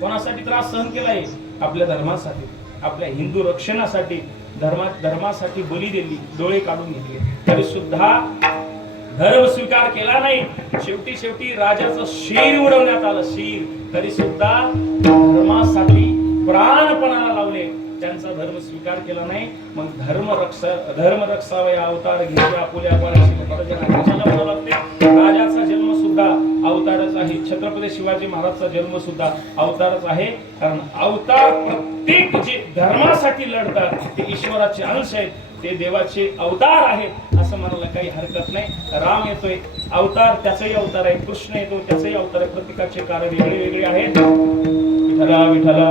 कोणासाठी त्रास सहन केलाय? आपल्या धर्मासाठी, आपल्या हिंदू रक्षणासाठी, धर्मासाठी बली दिली, डोळे काढून घेतले, तरी सुद्धा धर्म स्वीकार केला नाही. शेवटी राजाचं शीर उडवण्यात आलं, शीर, तरी सुद्धा धर्मासाठी प्राणपणाला लावले, त्यांचा धर्म स्वीकार केला नाही. मग धर्म रक्षावे अवतार घेतले आपुल्या लागते. राजाचा जन्म सुद्धा अवतारच आहे, छत्रपती शिवाजी महाराजचा जन्म सुद्धा अवतारच आहे. कारण अवतार प्रत्येक जे धर्मासाठी लढतात ते ईश्वराचे अंश आहेत, ते देवाचे अवतार आहेत असं म्हणायला काही हरकत नाही. राम येतोय, अवतार त्याचाही अवतार आहे, कृष्ण येतो त्याचाही अवतार आहे, प्रत्येकाचे कार्य वेगळे वेगळे आहेत. विठ्ठला विठ्ठला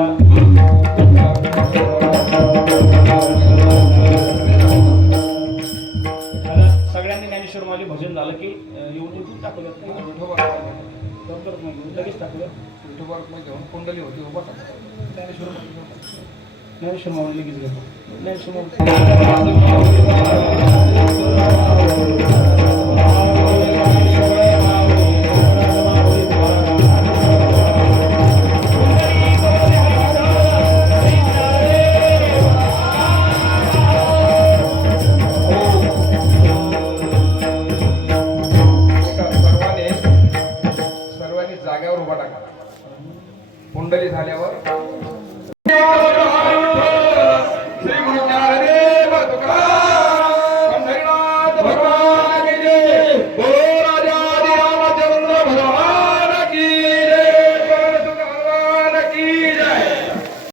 सगळ्यांनी ज्ञानेश्वर माली भजन झालं की येऊन टाकूया, लगेच टाकूया. कुंडली होती उभा ज्ञानेश्वर माऊली लगेच घेतो. ज्ञानेश्वर कुंडली झाल्यावर